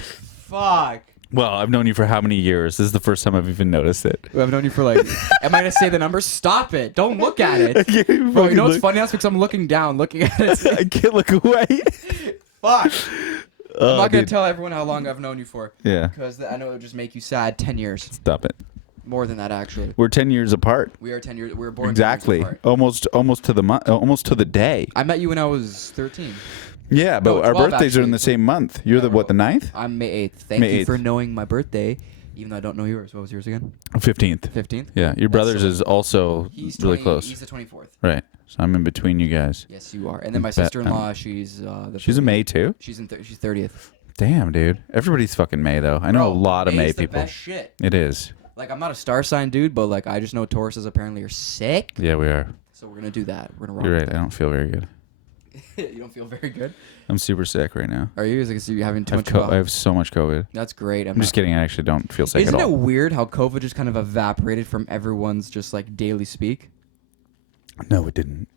Fuck. Well, I've known you for how many years? This is the first time I've even noticed it. I've known you for like... Am I going to say the number? Stop it. Don't look at it. Bro, you know what's funny? That's because I'm looking down, looking at it. I can't look away. Fuck. I'm not going to tell everyone how long I've known you for. Yeah. Because I know it would just make you sad. 10 years. Stop it. More than that, actually. We're 10 years apart. We are 10 years. We were born 10 exactly. years apart. Almost to the month. Almost to the day. I met you when I was 13. Yeah, but our birthdays are in the same month. You're the 9th? I'm May 8th. Thank you for knowing my birthday. Even though I don't know yours. What was yours again? 15th. 15th? Yeah, your brother's is also He's really 20, close. He's the 24th. Right. So I'm in between you guys. Yes, you are. And then my sister-in-law, she's she's a May too? She's she's 30th. Damn, dude. Everybody's fucking May though. I know a lot of May May's people. The best shit. It is. Like, I'm not a star sign dude, but like I just know Tauruses apparently are sick. Yeah, we are. So we're gonna do that. We're gonna rock. You're with right. I that. don't feel very good. You don't feel very good? I'm super sick right now. Are you? Is it 'cause you're having too much I have so much COVID. That's great. I'm just kidding. I actually don't feel sick Isn't at it all. weird how COVID just kind of evaporated from everyone's just like daily speak? No, it didn't.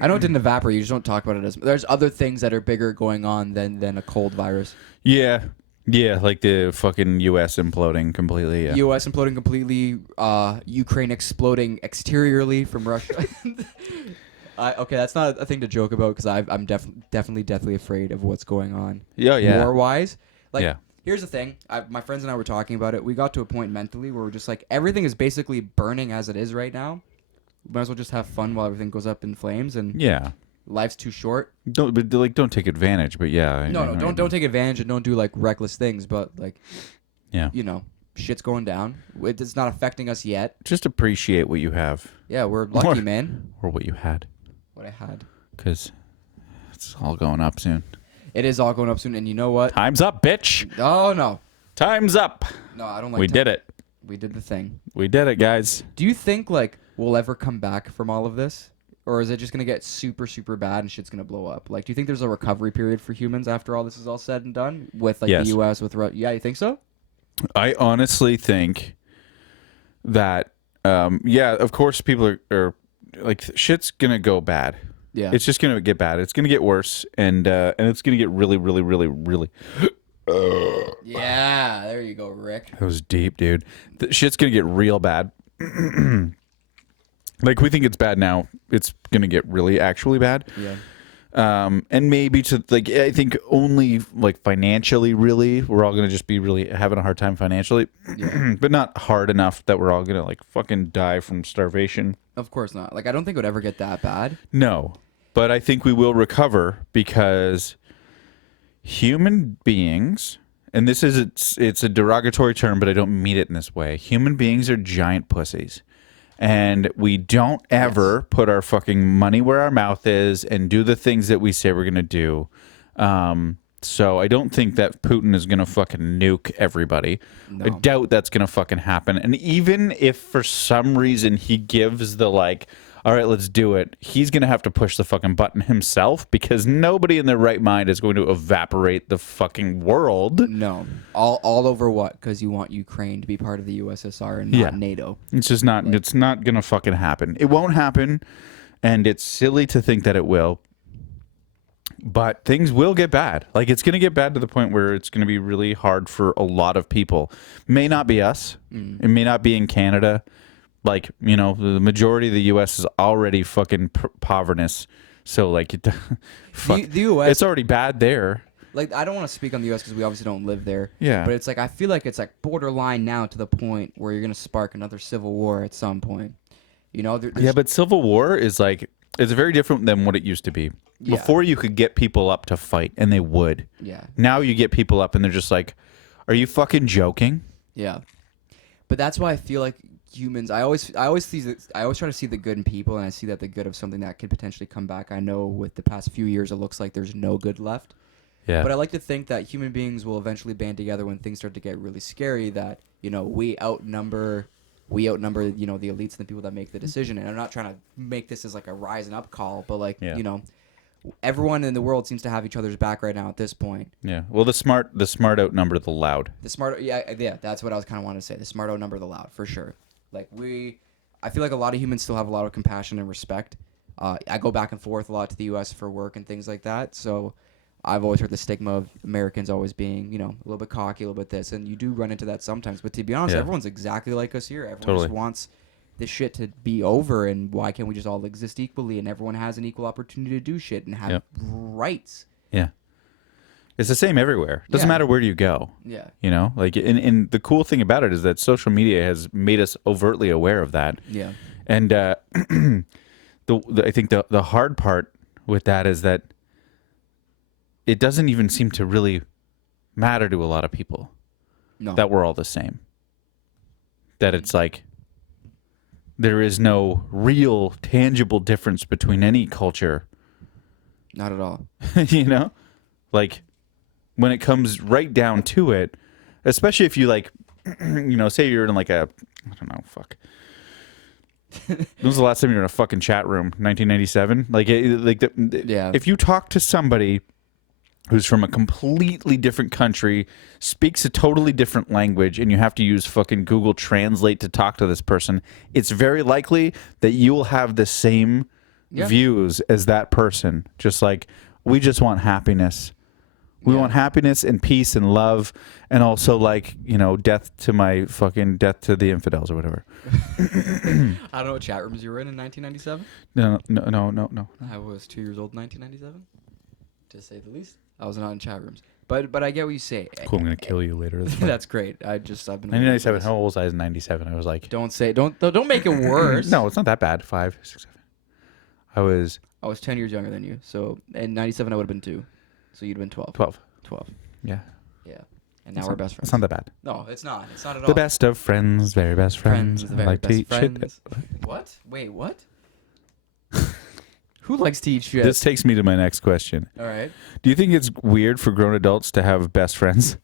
I know it didn't evaporate. You just don't talk about it as. There's other things that are bigger going on than a cold virus. Yeah. Yeah, like the fucking U.S. imploding completely. Yeah. U.S. imploding completely. Ukraine exploding exteriorly from Russia. Okay, that's not a thing to joke about because I'm definitely afraid of what's going on. Yeah. War-wise. Like, yeah. Here's the thing. My friends and I were talking about it. We got to a point mentally where we're just like, everything is basically burning as it is right now. Might as well just have fun while everything goes up in flames. And Yeah. life's too short. Don't take advantage, but yeah. Don't take advantage and don't do like reckless things. But like, Yeah. you know, shit's going down. It's not affecting us yet. Just appreciate what you have. Yeah, we're lucky, man. Or what you had. What I had. Because it's all going up soon. It is all going up soon, and you know what? Time's up, bitch. Oh no. Time's up. No, I don't like. We did it. We did the thing. We did it, guys. Do you think like we'll ever come back from all of this? Or is it just going to get super, super bad and shit's going to blow up? Like, do you think there's a recovery period for humans after all this is all said and done? With, like, Yes. the U.S., with... Yeah, you think so? I honestly think that, yeah, of course people are like, shit's going to go bad. Yeah. It's just going to get bad. It's going to get worse. And it's going to get really, really, really, really... Yeah, there you go, Rick. That was deep, dude. The shit's going to get real bad. Like, we think it's bad now. It's going to get really actually bad. Yeah. And maybe to, like, I think only, like, financially, really, we're all going to just be really having a hard time financially. Yeah. But not hard enough that we're all going to, like, fucking die from starvation. Of course not. Like, I don't think it would ever get that bad. No. But I think we will recover because human beings, and this is, it's a derogatory term, but I don't mean it in this way. Human beings are giant pussies. And we don't ever put our fucking money where our mouth is and do the things that we say we're going to do. So I don't think that Putin is going to fucking nuke everybody. No. I doubt that's going to fucking happen. And even if for some reason he gives the like, all right, let's do it, he's going to have to push the fucking button himself because nobody in their right mind is going to evaporate the fucking world. No. All over what? Because you want Ukraine to be part of the USSR and not NATO. It's just not, it's not going to fucking happen. It won't happen. And it's silly to think that it will. But things will get bad. Like, it's going to get bad to the point where it's going to be really hard for a lot of people. May not be us. It may not be in Canada. Like, you know, the majority of the U.S. is already fucking poverty. So, like, fuck, The U.S. it's already bad there. Like, I don't want to speak on the U.S. because we obviously don't live there. Yeah. But it's like, I feel like it's like borderline now to the point where you're going to spark another civil war at some point. You know? Yeah, but civil war is like, it's very different than what it used to be. Yeah. Before you could get people up to fight, and they would. Yeah. Now you get people up, and they're just like, are you fucking joking? Yeah. But that's why I feel like humans, I always try to see the good in people, and I see that the good of something that could potentially come back. I know with the past few years, it looks like there's no good left. Yeah. But I like to think that human beings will eventually band together when things start to get really scary, that, you know, we outnumber, you know, the elites and the people that make the decision. And I'm not trying to make this as like a rising up call, but like, you know, everyone in the world seems to have each other's back right now at this point. Yeah. Well, the smart outnumber the loud. The smart, yeah, that's what I was kind of wanting to say. The smart outnumber the loud, for sure. Like, I feel like a lot of humans still have a lot of compassion and respect. I go back and forth a lot to the U.S. for work and things like that, so I've always heard the stigma of Americans always being, you know, a little bit cocky, a little bit this, and you do run into that sometimes. But to be honest, everyone's exactly like us here. Everyone just wants this shit to be over, and why can't we just all exist equally, and everyone has an equal opportunity to do shit and have rights. Yeah. It's the same everywhere. Doesn't matter where you go. Yeah. You know, like, and the cool thing about it is that social media has made us overtly aware of that. Yeah. And I think the hard part with that is that it doesn't even seem to really matter to a lot of people No. that we're all the same. that it's like there is no real tangible difference between any culture. Not at all. You know, like when it comes right down to it, especially if you like, you know, say you're in like a, I don't know, fuck. When was the last time you were in a fucking chat room? 1997. Yeah. If you talk to somebody who's from a completely different country, speaks a totally different language, and you have to use fucking Google Translate to talk to this person, it's very likely that you will have the same views as that person. Just like, we just want happiness. We want happiness and peace and love, and also like, you know, death to the infidels or whatever. I don't know what chat rooms you were in 1997. No. I was 2 years old in 1997, to say the least. I was not in chat rooms, but I get what you say. Cool, I'm gonna kill you later. That's great. I've been 1997. How old was I in 97? I was like, don't make it worse. No, it's not that bad. 5, 6, 7. I was 10 years younger than you. So in 97 I would have been 2. So you'd have been 12. 12. Yeah. And now we're best friends. It's not that bad. No, it's not. It's not at all. The best of friends, very best friends. The very like best to eat friends. shit. What? Wait, what? Who likes to eat shit? This takes me to my next question. All right. Do you think it's weird for grown adults to have best friends?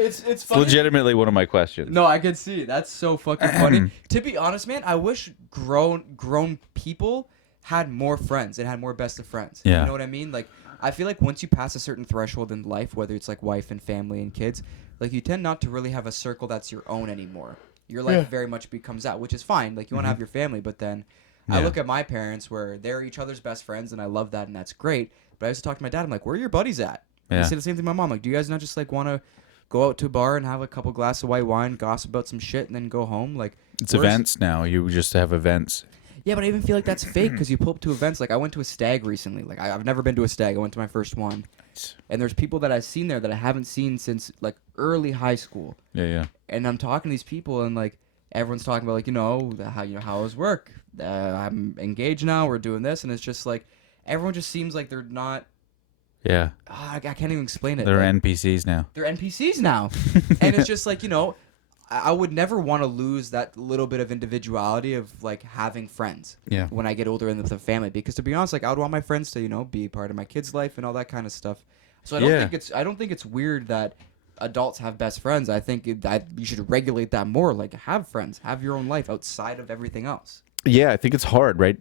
It's funny. Legitimately one of my questions. No, I can see. That's so fucking funny. To be honest, man, I wish grown people had more friends and had more best of friends. Yeah. You know what I mean? Like, I feel like once you pass a certain threshold in life, whether it's like wife and family and kids, like you tend not to really have a circle that's your own anymore. Your life very much becomes that, which is fine. Like, you want to have your family, but then I look at my parents where they're each other's best friends, and I love that, and that's great. But I used to talk to my dad. I'm like, where are your buddies at? And I say the same thing to my mom. Like, do you guys not just like want to go out to a bar and have a couple glasses of white wine, gossip about some shit, and then go home? Like, it's events now. You just have events. Yeah, but I even feel like that's fake because you pull up to events. Like, I went to a stag recently. Like, I've never been to a stag. I went to my first one. And there's people that I've seen there that I haven't seen since, like, early high school. Yeah. And I'm talking to these people, and, like, everyone's talking about, like, how was work? I'm engaged now. We're doing this. And it's just, like, everyone just seems like they're not... Yeah. I can't even explain it. They're like, NPCs now. They're NPCs now. And it's just, like, I would never want to lose that little bit of individuality of like having friends. Yeah. When I get older and with a family, because to be honest, like I would want my friends to be part of my kids' life and all that kind of stuff. So I don't think it's weird that adults have best friends. I think that you should regulate that more. Like have friends, have your own life outside of everything else. Yeah, I think it's hard, right?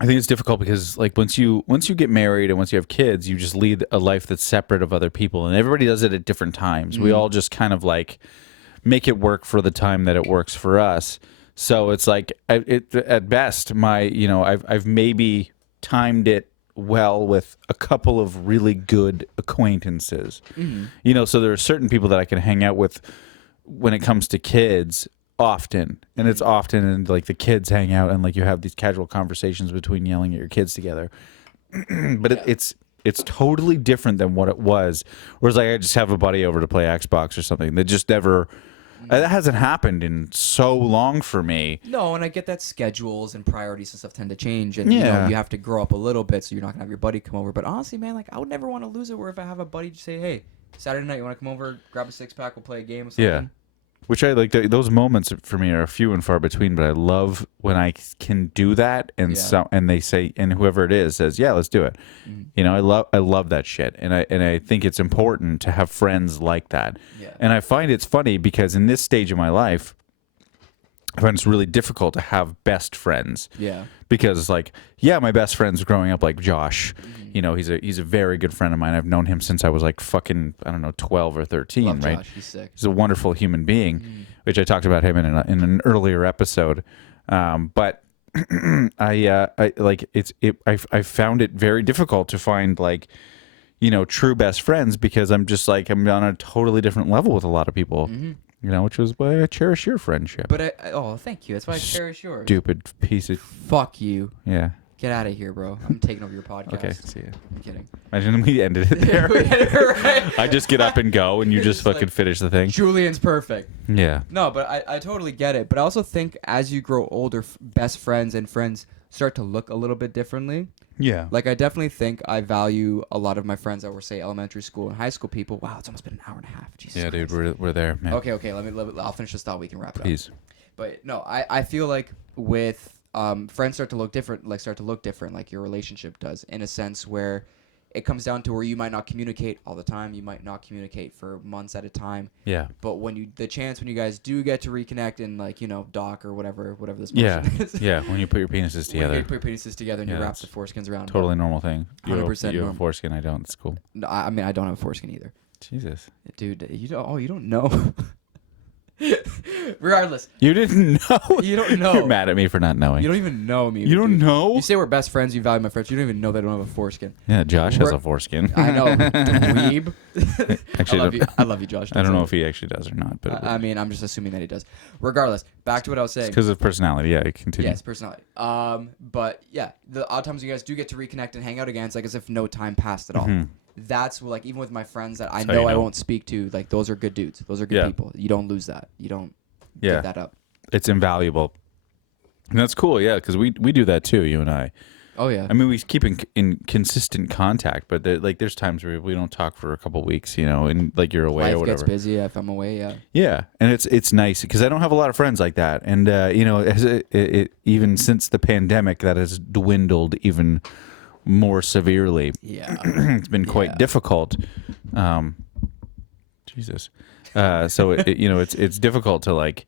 I think it's difficult because like once you get married and once you have kids, you just lead a life that's separate of other people, and everybody does it at different times. We all just kind of like make it work for the time that it works for us. So it's like at best, I've maybe timed it well with a couple of really good acquaintances. So there are certain people that I can hang out with when it comes to kids often, and it's often and like the kids hang out and like you have these casual conversations between yelling at your kids together. But it's totally different than what it was. Whereas like I just have a buddy over to play Xbox or something that just never. That hasn't happened in so long for me. No, and I get that schedules and priorities and stuff tend to change, and you have to grow up a little bit, so you're not gonna have your buddy come over. But honestly, man, like I would never want to lose it. Where if I have a buddy just say, "Hey, Saturday night, you want to come over, grab a 6-pack, we'll play a game or something." Yeah, which I like. Those moments for me are few and far between. But I love when I can do that, and and they say, and whoever it is says, "Yeah, let's do it." I love that shit, and I think it's important to have friends like that. Yeah. And I find it's funny because in this stage of my life, I find it's really difficult to have best friends. Yeah. Because like, my best friends growing up, like Josh, he's a very good friend of mine. I've known him since I was like fucking, I don't know, 12 or 13, love right? Josh. He's sick. He's a wonderful human being, which I talked about him in an earlier episode. But I found it very difficult to find like, true best friends because I'm just like, I'm on a totally different level with a lot of people. Which was why I cherish your friendship. But thank you. That's why I cherish yours. Stupid piece of... Fuck you. Yeah. Get out of here, bro. I'm taking over your podcast. Okay, see ya. I'm kidding. Imagine we ended it there. Right? I just get up and go, and you just Just fucking like, finish the thing. Julian's perfect. Yeah. No, but I totally get it. But I also think as you grow older, best friends and friends start to look a little bit differently. Yeah. Like, I definitely think I value a lot of my friends that were, say, elementary school and high school people. Wow, it's almost been an hour and a half. Jesus Yeah, Christ. dude, we're there, man. Okay, let me I'll finish this thought. We can wrap it up. Please. But no, I feel like with friends start to look different, like your relationship does, in a sense where it comes down to where you might not communicate all the time. You might not communicate for months at a time. Yeah. But when you guys do get to reconnect and, like, you know, dock or whatever this Yeah. motion is. Yeah. When you put your penises When together. you put your penises together and you Yeah, wrap the that's foreskins around. Totally normal thing. 100% You have a normal. foreskin. I don't. It's cool. No, I mean, I don't have a foreskin either. Jesus. Dude, you don't know. Regardless. You didn't know. You don't know. You're mad at me for not knowing. You don't even know me. You don't dude. know? You say we're best friends, you value my friends. You don't even know they don't have a foreskin. Yeah, Josh has We're- a foreskin. I know. Dweeb. Actually, I love you, Josh. I don't know say if he actually does or not, but I mean, I'm just assuming that he does. Regardless, back to what I was saying. because of personality. Yeah, continue. Yes, personality. But yeah, the odd times you guys do get to reconnect and hang out again, it's like as if no time passed at all. Mhm. That's like, even with my friends that I That's how you know I know. won't speak to, like, those are good dudes. Those are good Yeah. people. You don't lose that. You don't Yeah. give that up. It's invaluable. And that's cool, yeah, because we do that too, you and I. Oh yeah. I mean, we keep in consistent contact, but there's times where we don't talk for a couple weeks, you know, and like you're away or Life whatever. gets busy if I'm away. Yeah. Yeah, and it's nice because I don't have a lot of friends like that, and you know, even since the pandemic, that has dwindled even more severely. Yeah. It's been quite difficult. Jesus. So you know, it's difficult to like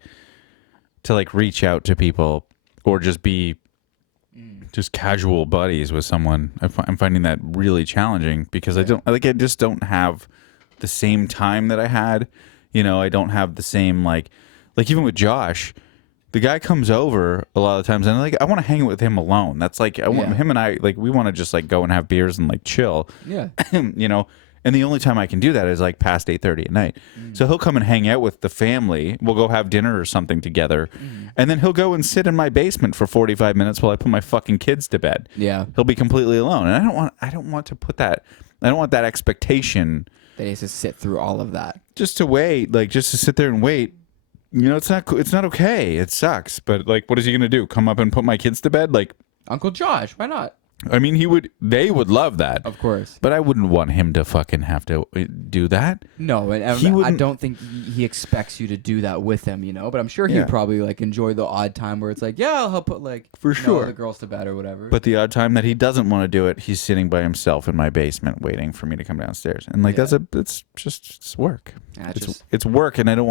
reach out to people or just be just casual buddies with someone. I'm finding that really challenging because I just don't have the same time that I had. You know, I don't have the same like even with Josh, the guy comes over a lot of times and like I want to hang with him alone. That's like I want him and I like we want to just like go and have beers and like chill. Yeah. You know. And the only time I can do that is like past 8:30 at night. So he'll come and hang out with the family. We'll go have dinner or something together. And then he'll go and sit in my basement for 45 minutes while I put my fucking kids to bed. Yeah. He'll be completely alone. And I don't want to put that I don't want that expectation They used to sit through all of that. just to wait, like just to sit there and wait. You know, it's not okay. It sucks. But like what is he going to do? Come up and put my kids to bed? Like Uncle Josh, why not? I mean, they would love that. Of course. But I wouldn't want him to fucking have to do that. No, and He I wouldn't- don't think he expects you to do that with him, you know. But I'm sure he'd probably like enjoy the odd time where it's like, yeah, I'll help put like For sure. the girls to bed or whatever. But the odd time that he doesn't want to do it, he's sitting by himself in my basement waiting for me to come downstairs. And like it's work. Yeah, It's work, and I don't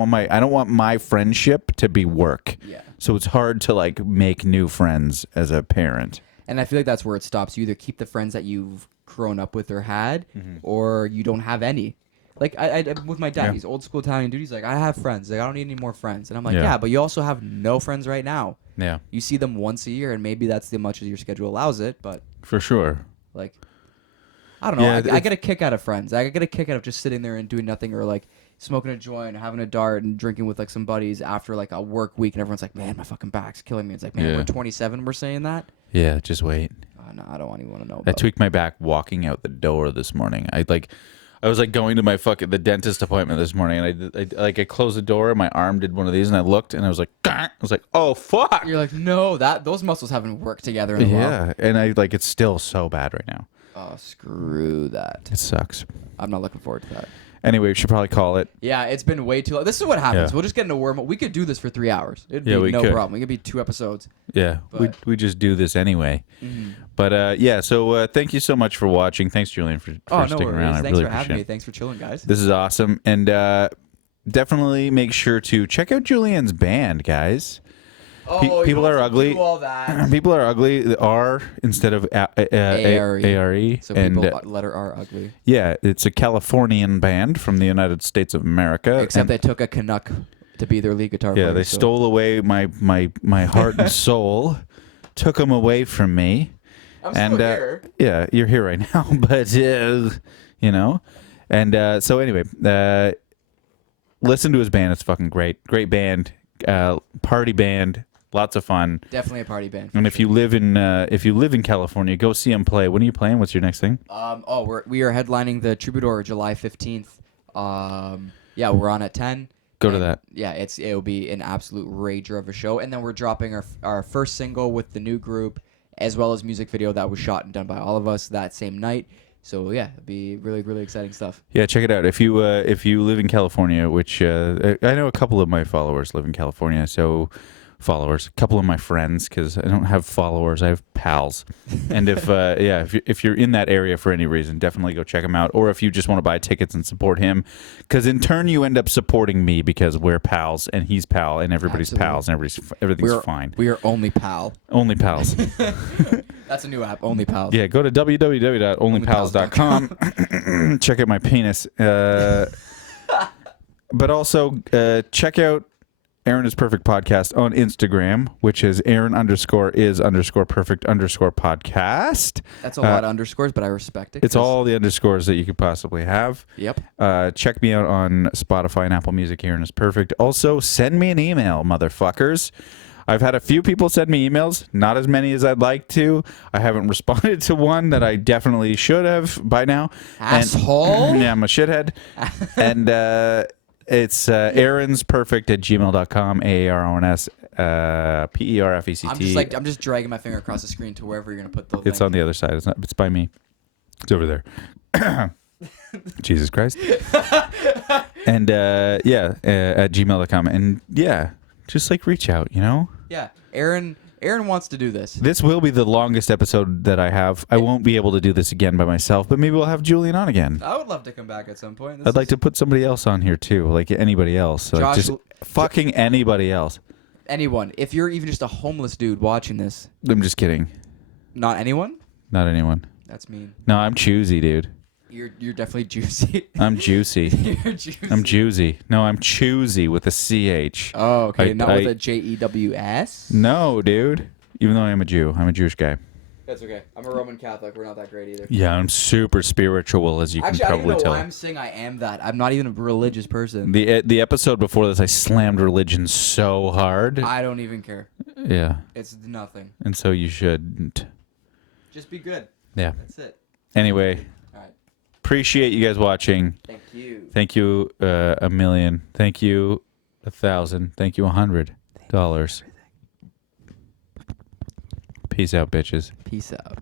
want my friendship to be work. Yeah. So it's hard to like make new friends as a parent. And I feel like that's where it stops. You either keep the friends that you've grown up with or had, or you don't have any. Like I with my dad, he's old school Italian dude. He's like, I have friends. Like I don't need any more friends. And I'm like, yeah, but you also have no friends right now. Yeah, You see them once a year, and maybe that's as much as your schedule allows it. But for sure. like, I don't know. Yeah, I get a kick out of friends. I get a kick out of just sitting there and doing nothing, or like smoking a joint, having a dart, and drinking with like some buddies after like a work week, and everyone's like, man, my fucking back's killing me. It's like, man, we're 27. We're saying that. Yeah, just wait. No, I don't even want to know. I tweaked my back walking out the door this morning. I was like going to my the dentist appointment this morning, and I closed the door and my arm did one of these, and I looked and I was like, "Gah!" I was like, oh fuck. You're like, no, those muscles haven't worked together in a while. Yeah, and it's still so bad right now. Oh, screw that. It sucks. I'm not looking forward to that. Anyway, we should probably call it. Yeah, it's been way too long. This is what happens. Yeah. We'll just get into wormhole. We could do this for 3 hours. It'd be Yeah, we no could. problem. We could be 2 episodes. Yeah, But- we just do this anyway. But yeah, so thank you so much for watching. Thanks, Julian, for Oh, no sticking worries. around. I Thanks really for having appreciate me. it. Thanks for chilling, guys. This is awesome, and definitely make sure to check out Julian's band, guys. People are ugly. Do all that. People are ugly. The R instead of A-R-E. So and people letter R ugly. yeah, it's a Californian band from the United States of America. Except and, they took a Canuck to be their lead guitar player. yeah, they so- stole away my heart and soul, took them away from me. I'm still here. Yeah, you're here right now, but you know, and so anyway, listen to his band. It's fucking great, great band, party band. Lots of fun. Definitely a party band. And if you live in California, go see them play. When are you playing? What's your next thing? We are headlining the Troubadour July 15th. Yeah, we're on at 10. Go to that. Yeah, it'll be an absolute rager of a show. And then we're dropping our first single with the new group, as well as music video that was shot and done by all of us that same night. So yeah, it'll be really, really exciting stuff. Yeah, check it out. If you live in California, which I know a couple of my followers live in California, so a couple of my friends, because I don't have followers, I have pals. And if you're in that area for any reason, definitely go check him out. Or if you just want to buy tickets and support him, because in turn you end up supporting me because we're pals and he's pal and everybody's pals and everything's fine. We are only pal. Only pals. That's a new app, Only Pals. Yeah, go to www.onlypals.com. Check out my penis. But also check out Aaron is Perfect Podcast on Instagram, which is Aaron_is_perfect_podcast. That's a lot of underscores, but I respect it. It's all the underscores that you could possibly have. Yep. Check me out on Spotify and Apple Music. Aaron is Perfect. Also, send me an email, motherfuckers. I've had a few people send me emails, not as many as I'd like to. I haven't responded to one that I definitely should have by now. Asshole. Yeah, I'm a shithead. And it's aaronsperfect@gmail.com, AARONS PERFECT. I'm just dragging my finger across the screen to wherever you're gonna put the link. It's on the other side. It's by me. It's over there. Jesus Christ. And at gmail.com. And yeah, just like reach out, you know? Yeah. Aaron wants to do this. This will be the longest episode that I have. I won't be able to do this again by myself, but maybe we'll have Julian on again. I would love to come back at some point. I'd like to put somebody else on here too, like anybody else. Like Josh, just fucking anybody else. Anyone. If you're even just a homeless dude watching this. I'm just kidding. Not anyone? Not anyone. That's mean. No, I'm choosy, dude. You're definitely juicy. I'm juicy. You're juicy. I'm choosy. No, I'm choosy with a CH. Oh, okay. Not with a JEWS? No, dude. Even though I am a Jew. I'm a Jewish guy. That's okay. I'm a Roman Catholic. We're not that great either. Yeah, I'm super spiritual, as you can probably tell. I don't know tell. why I'm saying I am that. I'm not even a religious person. The episode before this, I slammed religion so hard. I don't even care. Yeah. It's nothing. And so you shouldn't. Just be good. Yeah. That's it. Anyway. All right. Appreciate you guys watching. Thank you. Thank you a million. Thank you 1,000. Thank you $100. Peace out, bitches. Peace out.